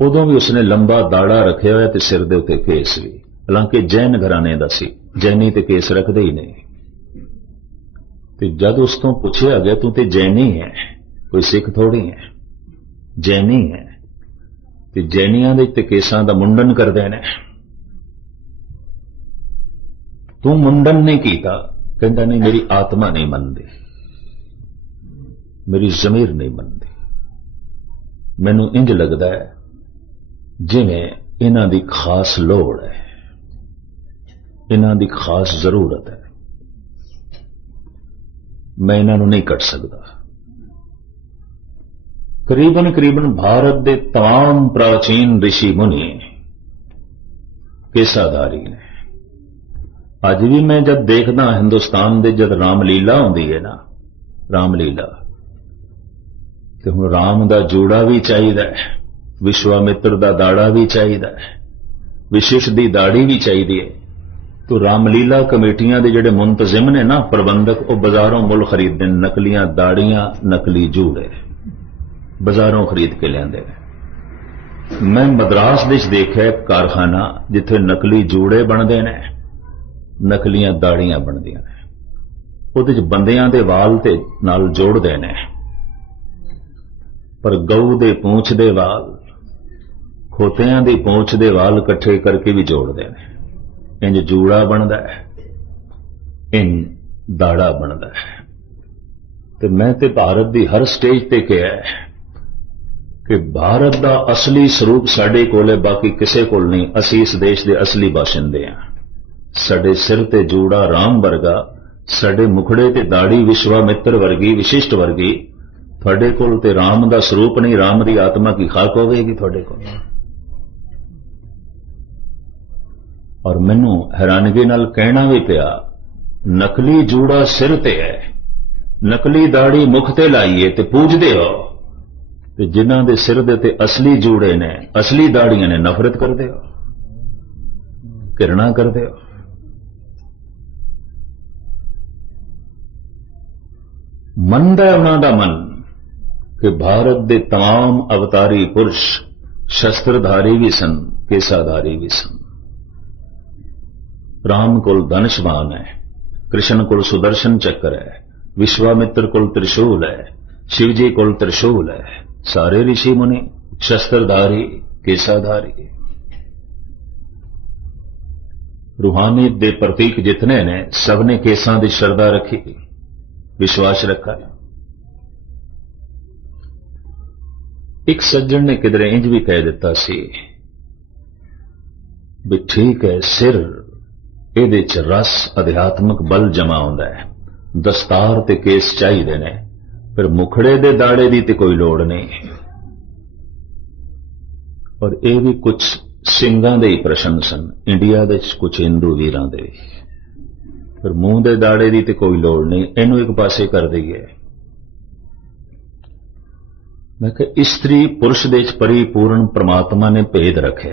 उदों भी उसने लंबा दाड़ा रखे हुआ ते सिर दे उत्ते केस भी। हालांकि जैन घराने का सी, जैनी ते केस रखते ही नहीं। ते जद उस तो पूछा गया तू ते जैनी है, कोई सिख थोड़ी है, जैनी है, ते जैनियां दे ते केसां दा मुंडन करदे ने, तू मुंडन नहीं कीता? कहंदा नहीं, मेरी आत्मा नहीं मनदी, मेरी जमीर नहीं मनदी, मैनू इंज लगदा है जिवें इन्हां दी खास लोड़ है, इन्हां दी खास जरूरत है, मैं इन्हां नू नहीं कट सकदा। करीबन करीबन भारत के तमाम प्राचीन ऋषि मुनि केसाधारी ने। अज भी मैं जब देखदा हिंदुस्तान दे जब रामलीला होंदी है ना, रामलीला, तो हुण राम दा जूड़ा भी चाहिए, विश्वामित्र दा दाड़ा भी चाहिए, विशिष्ट दी दाड़ी भी चाहिए। तो रामलीला कमेटियां दे जिहड़े मुंतजिम ने ना, प्रबंधक, वो बाजारों मुल खरीदते, नकलियां दाड़ियां, नकली जूड़े बाजारों खरीद के लियाते। मैं मद्रास विच देखिया कारखाना जिथे नकली जूड़े बनते हैं, नकलियां दाड़ियां बनदियां ने, उहदे च बंदियां दे वाल ते नाल जोड़दे ने, पर गऊ दे पूंछ दे वाल, खोतियां दी पूंछ दे वाल इकट्ठे करके भी जोड़ते हैं। इंज जूड़ा बनता है, इन दाड़ा बनता है। तो मैं ते भारत की हर स्टेज ते कहा है कि भारत का असली स्वरूप साडे कोल है, बाकी किसी कोल नहीं। असी इस देश के असली बाशिंदे हैं। साडे सिर ते जूड़ा राम वर्गा, साडे मुखड़े ते दाड़ी विश्वामित्र वर्गी, विशिष्ट वर्गी। थोड़े कोल ते राम का स्वरूप नहीं, राम की आत्मा की खाक होगी थोड़े कोल। और मैनू हैरानगी नाल कहना भी पिया, नकली जूड़ा सिर ते है, नकली दाड़ी मुख ते लाइए ते पूजदे हो, ते जिन्हां दे सिर दे ते असली जूड़े ने, असली दाड़ियां ने, नफरत करदे हो, घृणा करदे हो। मनदा है उन्हां दा मन कि भारत के तमाम अवतारी पुरुष शस्त्रधारी भी सन, केसाधारी भी सन। राम कोल धनुषबाण है, कृष्ण कोल सुदर्शन चक्र है, विश्वामित्र कोल त्रिशूल है, शिवजी कोल त्रिशूल है। सारे ऋषि मुनि शस्त्रधारी, केसाधारी। रूहानियत दे प्रतीक जितने ने, सबने केसां दी श्रद्धा रखी, विश्वास रखा। एक सज्जन ने किधरे इंज भी कह दिता सी भी ठीक है, सिर इहदे च रस अध्यात्मक बल जमा हुंदा है, दस्तार ते केस चाहिए ने, फिर मुखड़े दे दाड़े दी ते कोई लोड़ नहीं। और यह भी कुछ ਸਿੰਘਾਂ दे ही प्रश्न सन, इंडिया दे कुछ हिंदू वीरां दे। फिर मूंह दे दाड़े दी ते कोई लोड़ नहीं, इनू एक पासे कर दईए। मैं कि स्त्री पुरुष दे च परिपूर्ण परमात्मा ने भेद रखे,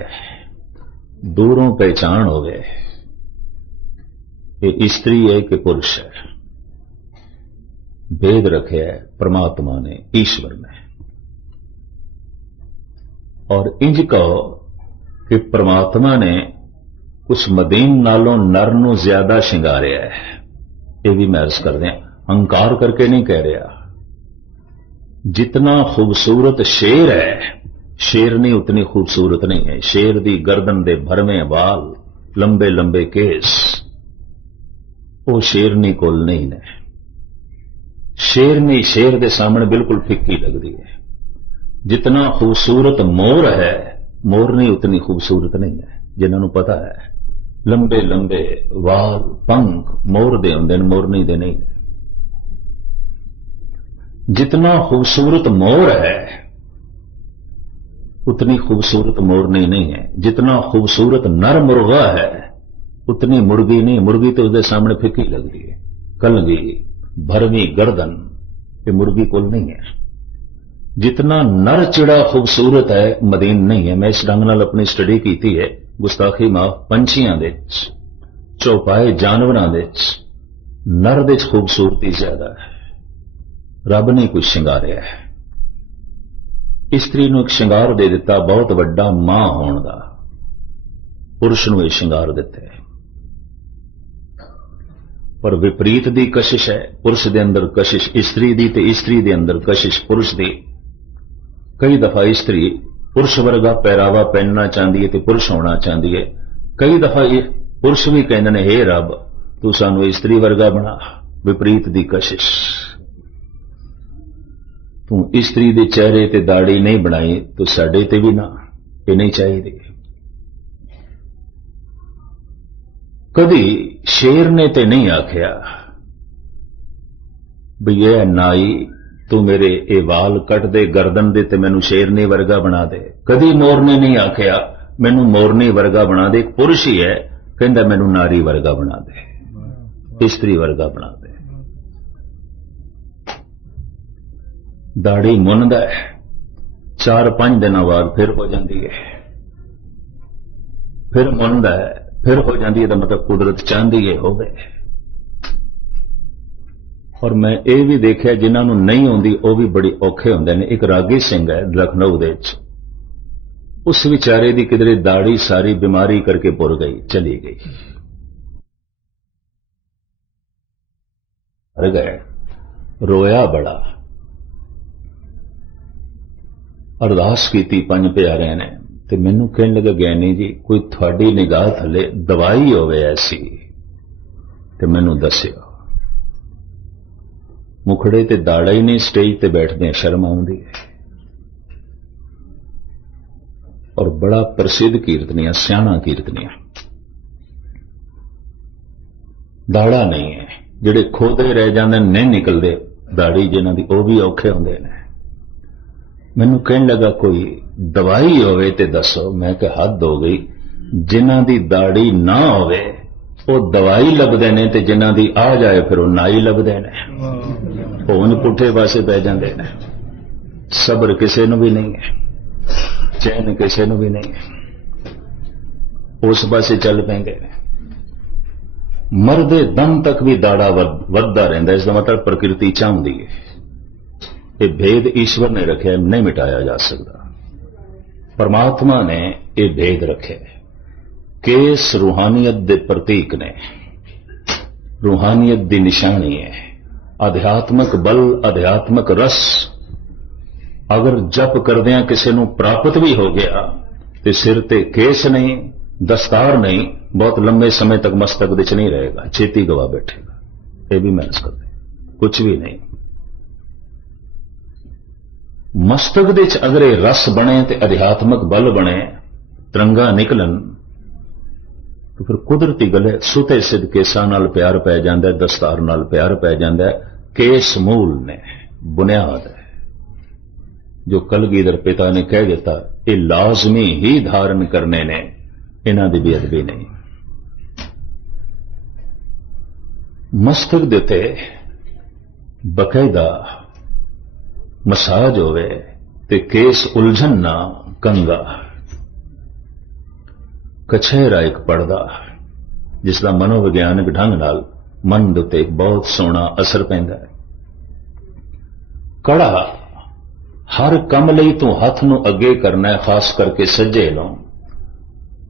दूरों पहचान होवे कि स्त्री है कि पुरुष है, भेद रखे है परमात्मा ने, ईश्वर ने। और इंज कहो कि परमात्मा ने उस मदीन नालों नर नूं ज्यादा शिंगारिया है। यह भी मैं अर्ज कर दें, अहंकार करके नहीं कह रहा। जितना खूबसूरत शेर है, शेरनी उतनी खूबसूरत नहीं है। शेर दी गर्दन दे भरवें बाल, लंबे लंबे केस, वो शेरनी कोल नहीं ने। शेरनी शेर दे सामने बिल्कुल फिक्की लगती है। जितना खूबसूरत मोर है, मोरनी उतनी खूबसूरत नहीं है। जिन्होंने पता है लंबे लंबे वाल पंख मोर दे होंदे ने, मोरनी दे नहीं। जितना खूबसूरत मोर है उतनी खूबसूरत मोरनी नहीं है। जितना खूबसूरत नर मुर्गा है उतनी मुर्गी नहीं। मुर्गी तो उसके सामने फिक्की लगती है। कलगी भरवी गर्दन ये मुर्गी कोल नहीं है। जितना नर चिड़ा खूबसूरत है मदीन नहीं है। मैं इस ढंग नाल अपनी स्टडी की है। गुस्ताखी माफ, पंछियां दे चौपाए जानवरां दे नर दे खूबसूरती ज्यादा है। रब ने कुछ शिंगारिया है। स्त्री नूं एक शिंगार दे दिता बहुत वड्डा मां होण दा, पुरुष नूं यह शिंगार दिते। पर विपरीत दी कशिश है, पुरुष दे अंदर कशिश स्त्री दी ते स्त्री दे अंदर कशिश पुरुष दी। कई दफा स्त्री पुरुष वर्गा पहरावा पहनना चाहती है तो पुरुष होना चाहती है। कई दफा ये पुरुष भी कहते हैं, हे रब तू सानू स्त्री वर्गा बना। विपरीत दी कशिश। तू स्त्री दे चेहरे ते दाढ़ी नहीं बनाई तो साडे ते भी ना, ये नहीं चाहिए। कदी शेर ने ते नहीं आख्या भी ये नाई तू मेरे ए वाल कट दे गर्दन दे ते मैनू शेरनी वर्गा बना दे। कदी मोर ने नहीं आख्या मैनू मोरनी वर्गा बना दे। एक पुरुष ही है कहंदा मैनू नारी वर्गा बना दे, स्त्री वर्गा बना दे। दाढ़ी मुनदा है, 4-5 दिनों बाद फिर हो जाती है, फिर मुनदा है, फिर हो जाती है। तो मतलब कुदरत चाहती है हो गए। और मैं ये भी देखा जिन्होंने नहीं आती वह भी बड़ी औखे होंगे ने। एक रागी सिंह है लखनऊ दे, उस विचारे की किधरे दाढ़ी सारी बीमारी करके पुर गई, चली गई, मर गए। रोया बड़ा, अरदास की 5 प्यारे ने। तो मैनू कहने लगा ज्ञानी जी कोई थोड़ी निगाह थले दवाई होवे ऐसी तो मैनू दस्यो। मुखड़े ते दाड़ा ही नहीं, स्टेज ते बैठते हैं शर्म आउंदी है। और बड़ा प्रसिद्ध कीर्तनिया, सियाणा कीर्तनिया, दाड़ा नहीं है। जिहड़े खोदे रह जाते नहीं निकलते दाड़ी जिन्हां दी, वो भी औखे होंदे ने। मैनू कहने लगा कोई दवाई होवे ते दसो। मैं कहा हद हो गई, जिन्हां दी दाड़ी ना होवे वो दवाई लभदे ने ते जिन्हां दी आ जाए फिर वो नाई लभदे ने। भोन पुठे पासे पै जाते हैं। सबर किसी नूं भी नहीं है, चैन किसी नूं भी नहीं है, उस पासे चल पेंगे। मरदे दम तक भी दाड़ा वधदा रहिंदा। इसका मतलब प्रकृति चाहती है। ये भेद ईश्वर ने रखे, नहीं मिटाया जा सकता। परमात्मा ने ये भेद रखे। केस रूहानियत दे प्रतीक ने, रूहानियत दी निशानी है। अध्यात्मक बल, अध्यात्मक रस अगर जप करदियां किसी नूं प्राप्त भी हो गया तो सिर ते केस नहीं, दस्तार नहीं, बहुत लंबे समय तक मस्तक विच नहीं रहेगा, छेती गवा बैठेगा। ये भी महसूस करते, कुछ भी नहीं। मस्तक दे च अगर ये रस बने तो अध्यात्मक बल बने, तरंगा निकलन तो फिर कुदरती गले सुते सिद्ध केसां नाल प्यार पै जांदा है, दस्तार नाल प्यार पै जांदा है। केस मूल ने, बुनियाद है। जो कलगीधर पिता ने कह दिता ये लाजमी ही धारण करने ने, इन्हां दी बेअदबी नहीं। मस्तक देते बकायदा मसाज होवे ते केस उलझन ना कंगा। कछेरा एक पड़दा जिसका मनोविग्यानक ढंग नाल मन दे उत्ते एक बहुत सोहना असर पैंदा है। कड़ा हर कम लई तू हथ नूं अगे करना है, खास करके सज्जे नूं,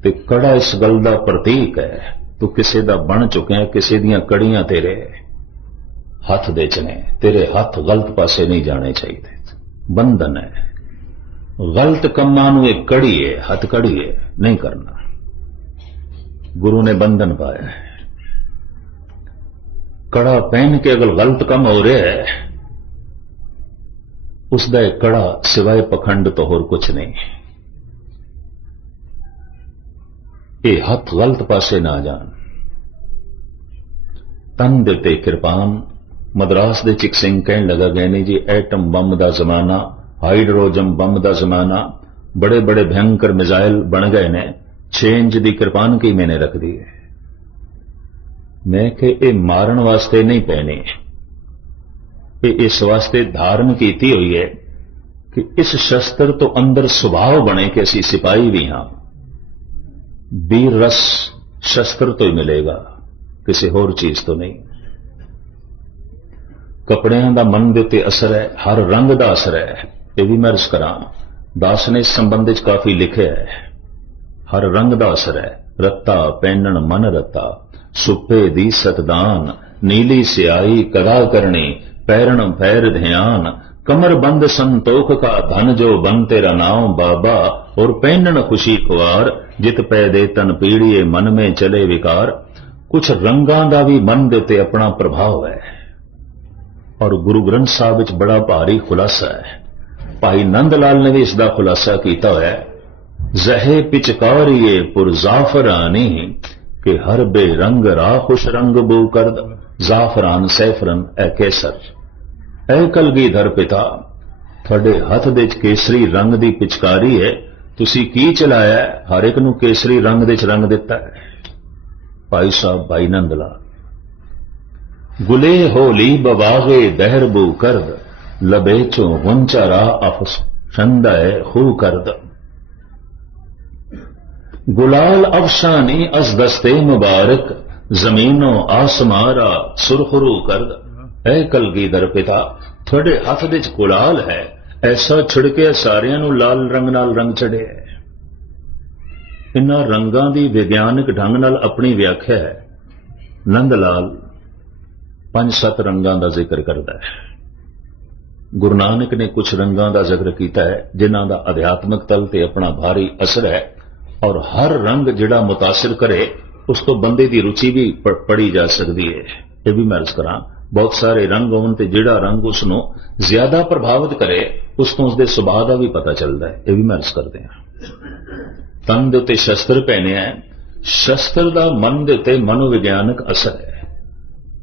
ते कड़ा इस गल दा प्रतीक है तू किसे दा बन चुकिया, किसे दियां कड़ियां तेरे हथ दे च ने, तेरे हथ गलत पासे नहीं जाने चाहिए। बंधन है, गलत कम्मां नूं एक कड़ी है, हथ कड़ी है, नहीं करना। गुरु ने बंधन पाया है। कड़ा पहन के अगर गलत कम हो रहा है, उसका एक कड़ा सिवाय पखंड तो होर कुछ नहीं। ये हथ गलत पासे ना जान। तन दे ते किरपान। मद्रास दे चिक सिंह कहन लगा गए ने जी एटम बम दा जमाना, हाइड्रोजन बम दा जमाना, बड़े बड़े भयंकर मिसाइल बन गए ने, 6 इंच दी किरपान की मैंने रख दी है। मैं कि ये मारन वास्ते नहीं पहने, इस वास्ते धारण की हुई है कि इस शस्त्र तो अंदर स्वभाव बने कि असी सिपाही भी हां। वीर रस शस्त्र तो ही मिलेगा, किसी होर चीज तो नहीं। कपड़ियां दा मन दे उत्ते असर है, हर रंग दा असर है। यह भी मैं अर्ज करां, दास ने इस संबंध काफी लिखे है। हर रंग दा असर है। रत्ता पहनन मन रत्ता, सुपे दी सतदान, नीली सियाई कदा करनी, पैरण पैर ध्यान, कमर बंद संतोख का धन जो बन तेरा नाम बाबा, और पहनन खुशी कुआर, जित पै दे तन पीड़िए मन में चले विकार। कुछ रंगां दा भी मन दे उत्ते अपना प्रभाव है। और गुरु ग्रंथ साहब विच बड़ा भारी खुलासा है। भाई नंद लाल ने भी इसका खुलासा किया है। जहे पिचकारिए पुरजाफरानी, के हर बेरंग रा खुश रंग बू करद, जाफरान सैफरन ए केसर। ए कलगीधर पिता, थोड़े हथ दे केसरी रंग दी पिचकारी है, तुसी की चलाया है? हर एक नूं केसरी रंग दे रंग दिता है। भाई साहब भाई नंद लाल। गुले होली बवागे दहरबू करद, लबेचो गुंचारा अफस शंदय खू करद। गुलाल अफशानी अस दस्ते मुबारक, जमीनो आसमारा सुरखरू करद। ऐ कलगीधर पिता, थोड़े हथ विच गुलाल है, ऐसा छिड़के सारियां नूं लाल रंग नाल रंग चढ़े। इन्हां रंगां दी विग्यानक ढंग नाल अपनी व्याख्या है। नंद लाल 5-7 रंगां दा जिक्र करता है। गुरु नानक ने कुछ रंगां दा जिक्र किया है जिन्हां दा अध्यात्मक तल ते अपना भारी असर है, और हर रंग जिहड़ा मुतासिर करे उस तो बंदे की रुचि भी पढ़ी जा सकती है। यह भी मैं अर्ज करां, बहुत सारे रंग होने ते जिहड़ा रंग उसनों ज्यादा प्रभावित करे उस तो उसके सुभाव का भी पता चलता है। यह भी मैं अर्ज करते हैं। तन दे उत्ते शस्त्र पहने है, शस्त्र का मन दे उत्ते मनोविग्यानक असर है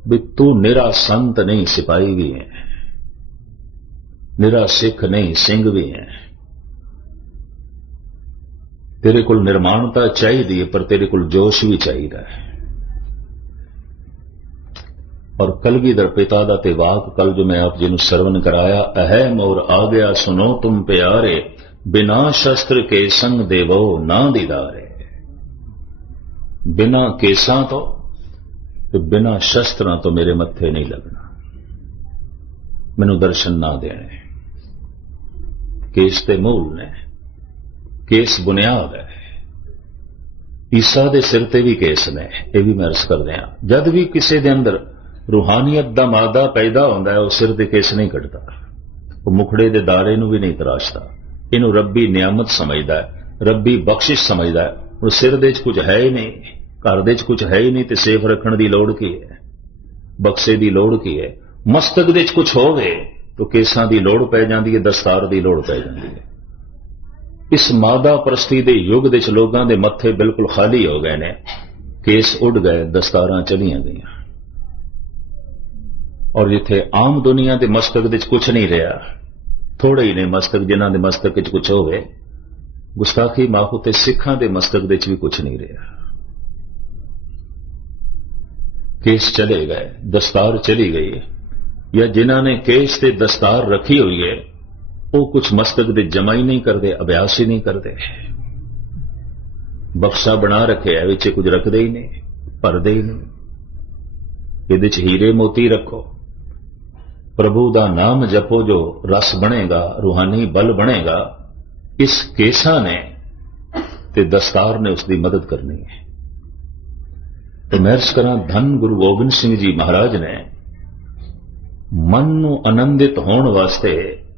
भी तू निरा संत नहीं सिपाही भी है, निरा सिख नहीं सिंह भी है। तेरे को निर्माणता चाहिए पर तेरे को जोश भी चाहिए। और कलगीधर पिता दा ते वाक कल जो मैं आप जी सरवण कराया, अहम और आ गया सुनो तुम प्यारे, बिना शस्त्र के संग देवो ना दीदारे। बिना केसा तो बिना शस्त्रां तो मेरे मत्थे नहीं लगना, मैनू दर्शन ना देने। केस ते मूल ने, केस बुनियाद है। ईसा दे सिर ते भी केस ने, यह भी मैं अर्ज कर दिया। जद भी किसी दे अंदर रूहानियत दा मादा पैदा होता है, वह सिर ते केस नहीं कटता, वह मुखड़े दे दारे नू भी नहीं तराशता। इनू रब्बी नियामत समझदा है, रब्बी बख्शिश समझदा है। और सिर दे कुछ है ही नहीं, घर दे कुछ है ही नहीं, तो सेफ रखने की लोड़ की है, बक्से की लोड़ की है। मस्तक दे कुछ हो गए तो केसां की लोड़ पै जाती है, दस्तार की लोड़ पै जाती है। इस मादा परस्ती के युग दे लोगों के मत्थे बिल्कुल खाली हो गए ने, केस उड़ गए, दस्तारां चलियां गई। और जिथे आम दुनिया के मस्तक दे कुछ नहीं रहा, थोड़े ही ने मस्तक जिन्हां दे मस्तक कुछ हो गए। गुस्ताखी माफू ते सिखां दे मस्तक दे भी कुछ नहीं रहा। केस चले गए, दस्तार चली गई है। या जिन्हां ने केस ते दस्तार रखी हुई है वो कुछ मस्तक दे जमा ही नहीं करते, अभ्यास ही नहीं करते। बक्सा बना रखे है, विच कुछ रखते ही नहीं, भरते ही नहीं। ये हीरे मोती रखो, प्रभु का नाम जपो, जो रस बनेगा, रूहानी बल बनेगा। इस केसा ने ते दस्तार ने उसकी मदद करनी है। तो मैं अर्ज करा, धन गुरु गोबिंद सिंह जी महाराज ने मन नूं आनंदित होने वास्ते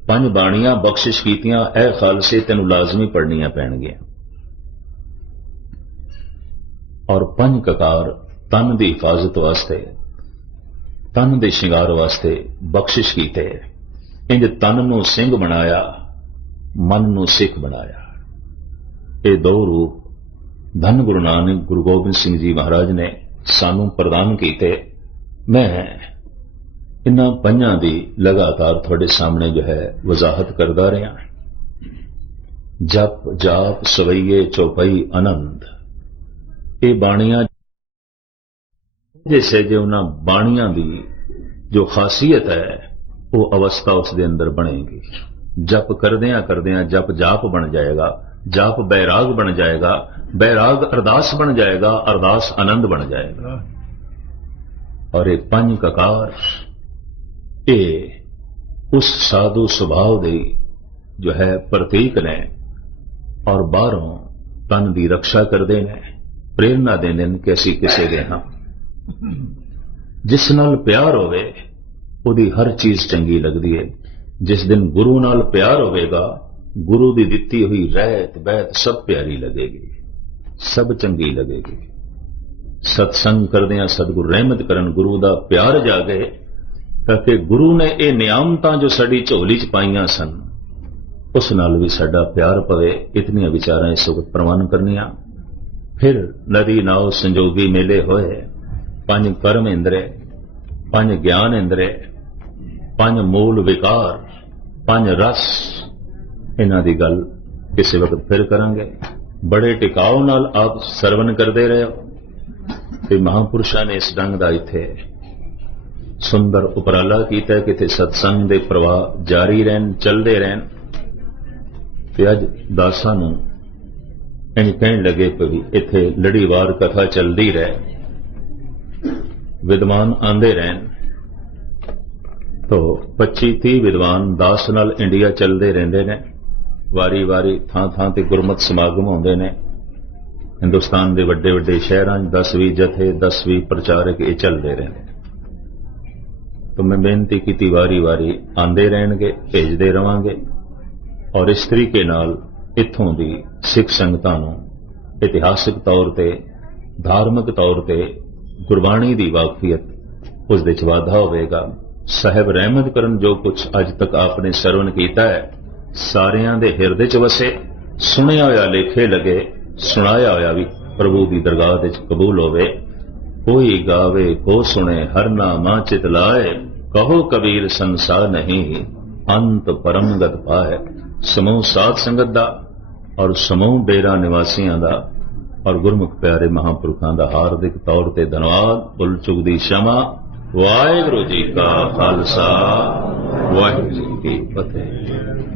5 बाणियां बख्शिश कीतियां। ऐ खालसे तेनू लाजमी पढ़नियां पैणगियां। और 5 ककार तन की हिफाजत वास्ते, तन के शिंगार वास्ते बख्शिश कीते। इंज तन नूं सिंह बनाया, मन नूं सिख बनाया। ये 2 रूप धन गुरु नानक गुरु गोबिंद सिंह जी महाराज ने सानू प्रदान कीते। मैं इन्हां 5 दी लगातार थोड़े सामने जो है वजाहत करदा रहा। जप जाप सवैये चौपाई आनंद, ये बाणियां जैसे जो उन्हां बाणियां दी जो खासियत है, वो अवस्था उसके अंदर बनेगी। जप करदियां करदियां जप जाप बन जाएगा, जाप बैराग बन जाएगा, बैराग अरदास बन जाएगा, अरदास आनंद बन जाएगा। और ये 5 ककार ये उस साधु स्वभाव दे जो है प्रतीक ने, और बाहरों तन की रक्षा करते हैं, प्रेरणा देंदे ने कि असीं किसे दे हां। जिस नाल प्यार होवे उहदी हर चीज चंगी लगती है। जिस दिन गुरु नाल प्यार होवेगा, गुरु की दिती हुई रहत बहत सब प्यारी लगेगी, सब चंगी लगेगी। सत्संग करदियां सतगुरु रहमत करन, गुरु का प्यार जागे, ताकि गुरु ने ये नियामतां जो साडी झोली च पाईयां सन, उस नाल भी साडा प्यार पवे। इतनियां विचारां इस वक्त प्रवान करनियां। फिर नदी नाव संजोगी मेले होए। 5 कर्म इंद्रे, 5 ज्ञान इंद्रे, 5 मूल विकार, 5 रस, इन्हां दी गल किसी वक्त फिर करांगे। बड़े टिकाव नाल आप सरवण करते रहे हो कि महापुरुषां ने इस ढंग दा इत्थे सुंदर उपराला कीता, किते सत्संग दे प्रवाह जारी रहन, चलते रहन। ते अज दासां नूं इंज कहण लगे कि इत्थे लड़ीवार कथा चलती रहे, विद्वान आंदे रहन। तो 25-30 विद्वान दास नाल इंडिया चलते रहंदे ने। वारी वारी थां थां ते गुरमत समागम होंदे ने। हिंदुस्तान के वड्डे वड्डे शहरां 10-20 जथे, 10-20 प्रचारक ये चलते रहंदे। तो मैं बेनती की वारी वारी आंदे रहणगे, भेजते रवांगे। और इस तरीके नाल इत्थों दी सिख संगतां नूं इतिहासिक तौर ते, धार्मिक तौर ते गुरबाणी दी वाकफियत उस दे च वाधा होवेगा। साहिब रहमत करन जो कुछ अज तक आपने सरवण कीता है, सारियां दे हिरदे च वसे, सुनिया होया लेखे लगे, सुनाया होया भी प्रभु की दरगाह दे च कबूल होवे। कोई गावे को सुने हर नामा चित लाए, कहो कबीर संसार नहीं अंत परम गत पाए। समूह साध संगत दा और समूह डेरा निवासियों दा और गुरमुख प्यारे महापुरुषों का हार्दिक तौर पर धन्यवाद। भुल चुक दी क्षमा। वाहिगुरू जी का खालसा, वाहिगुरू जी की फतेह।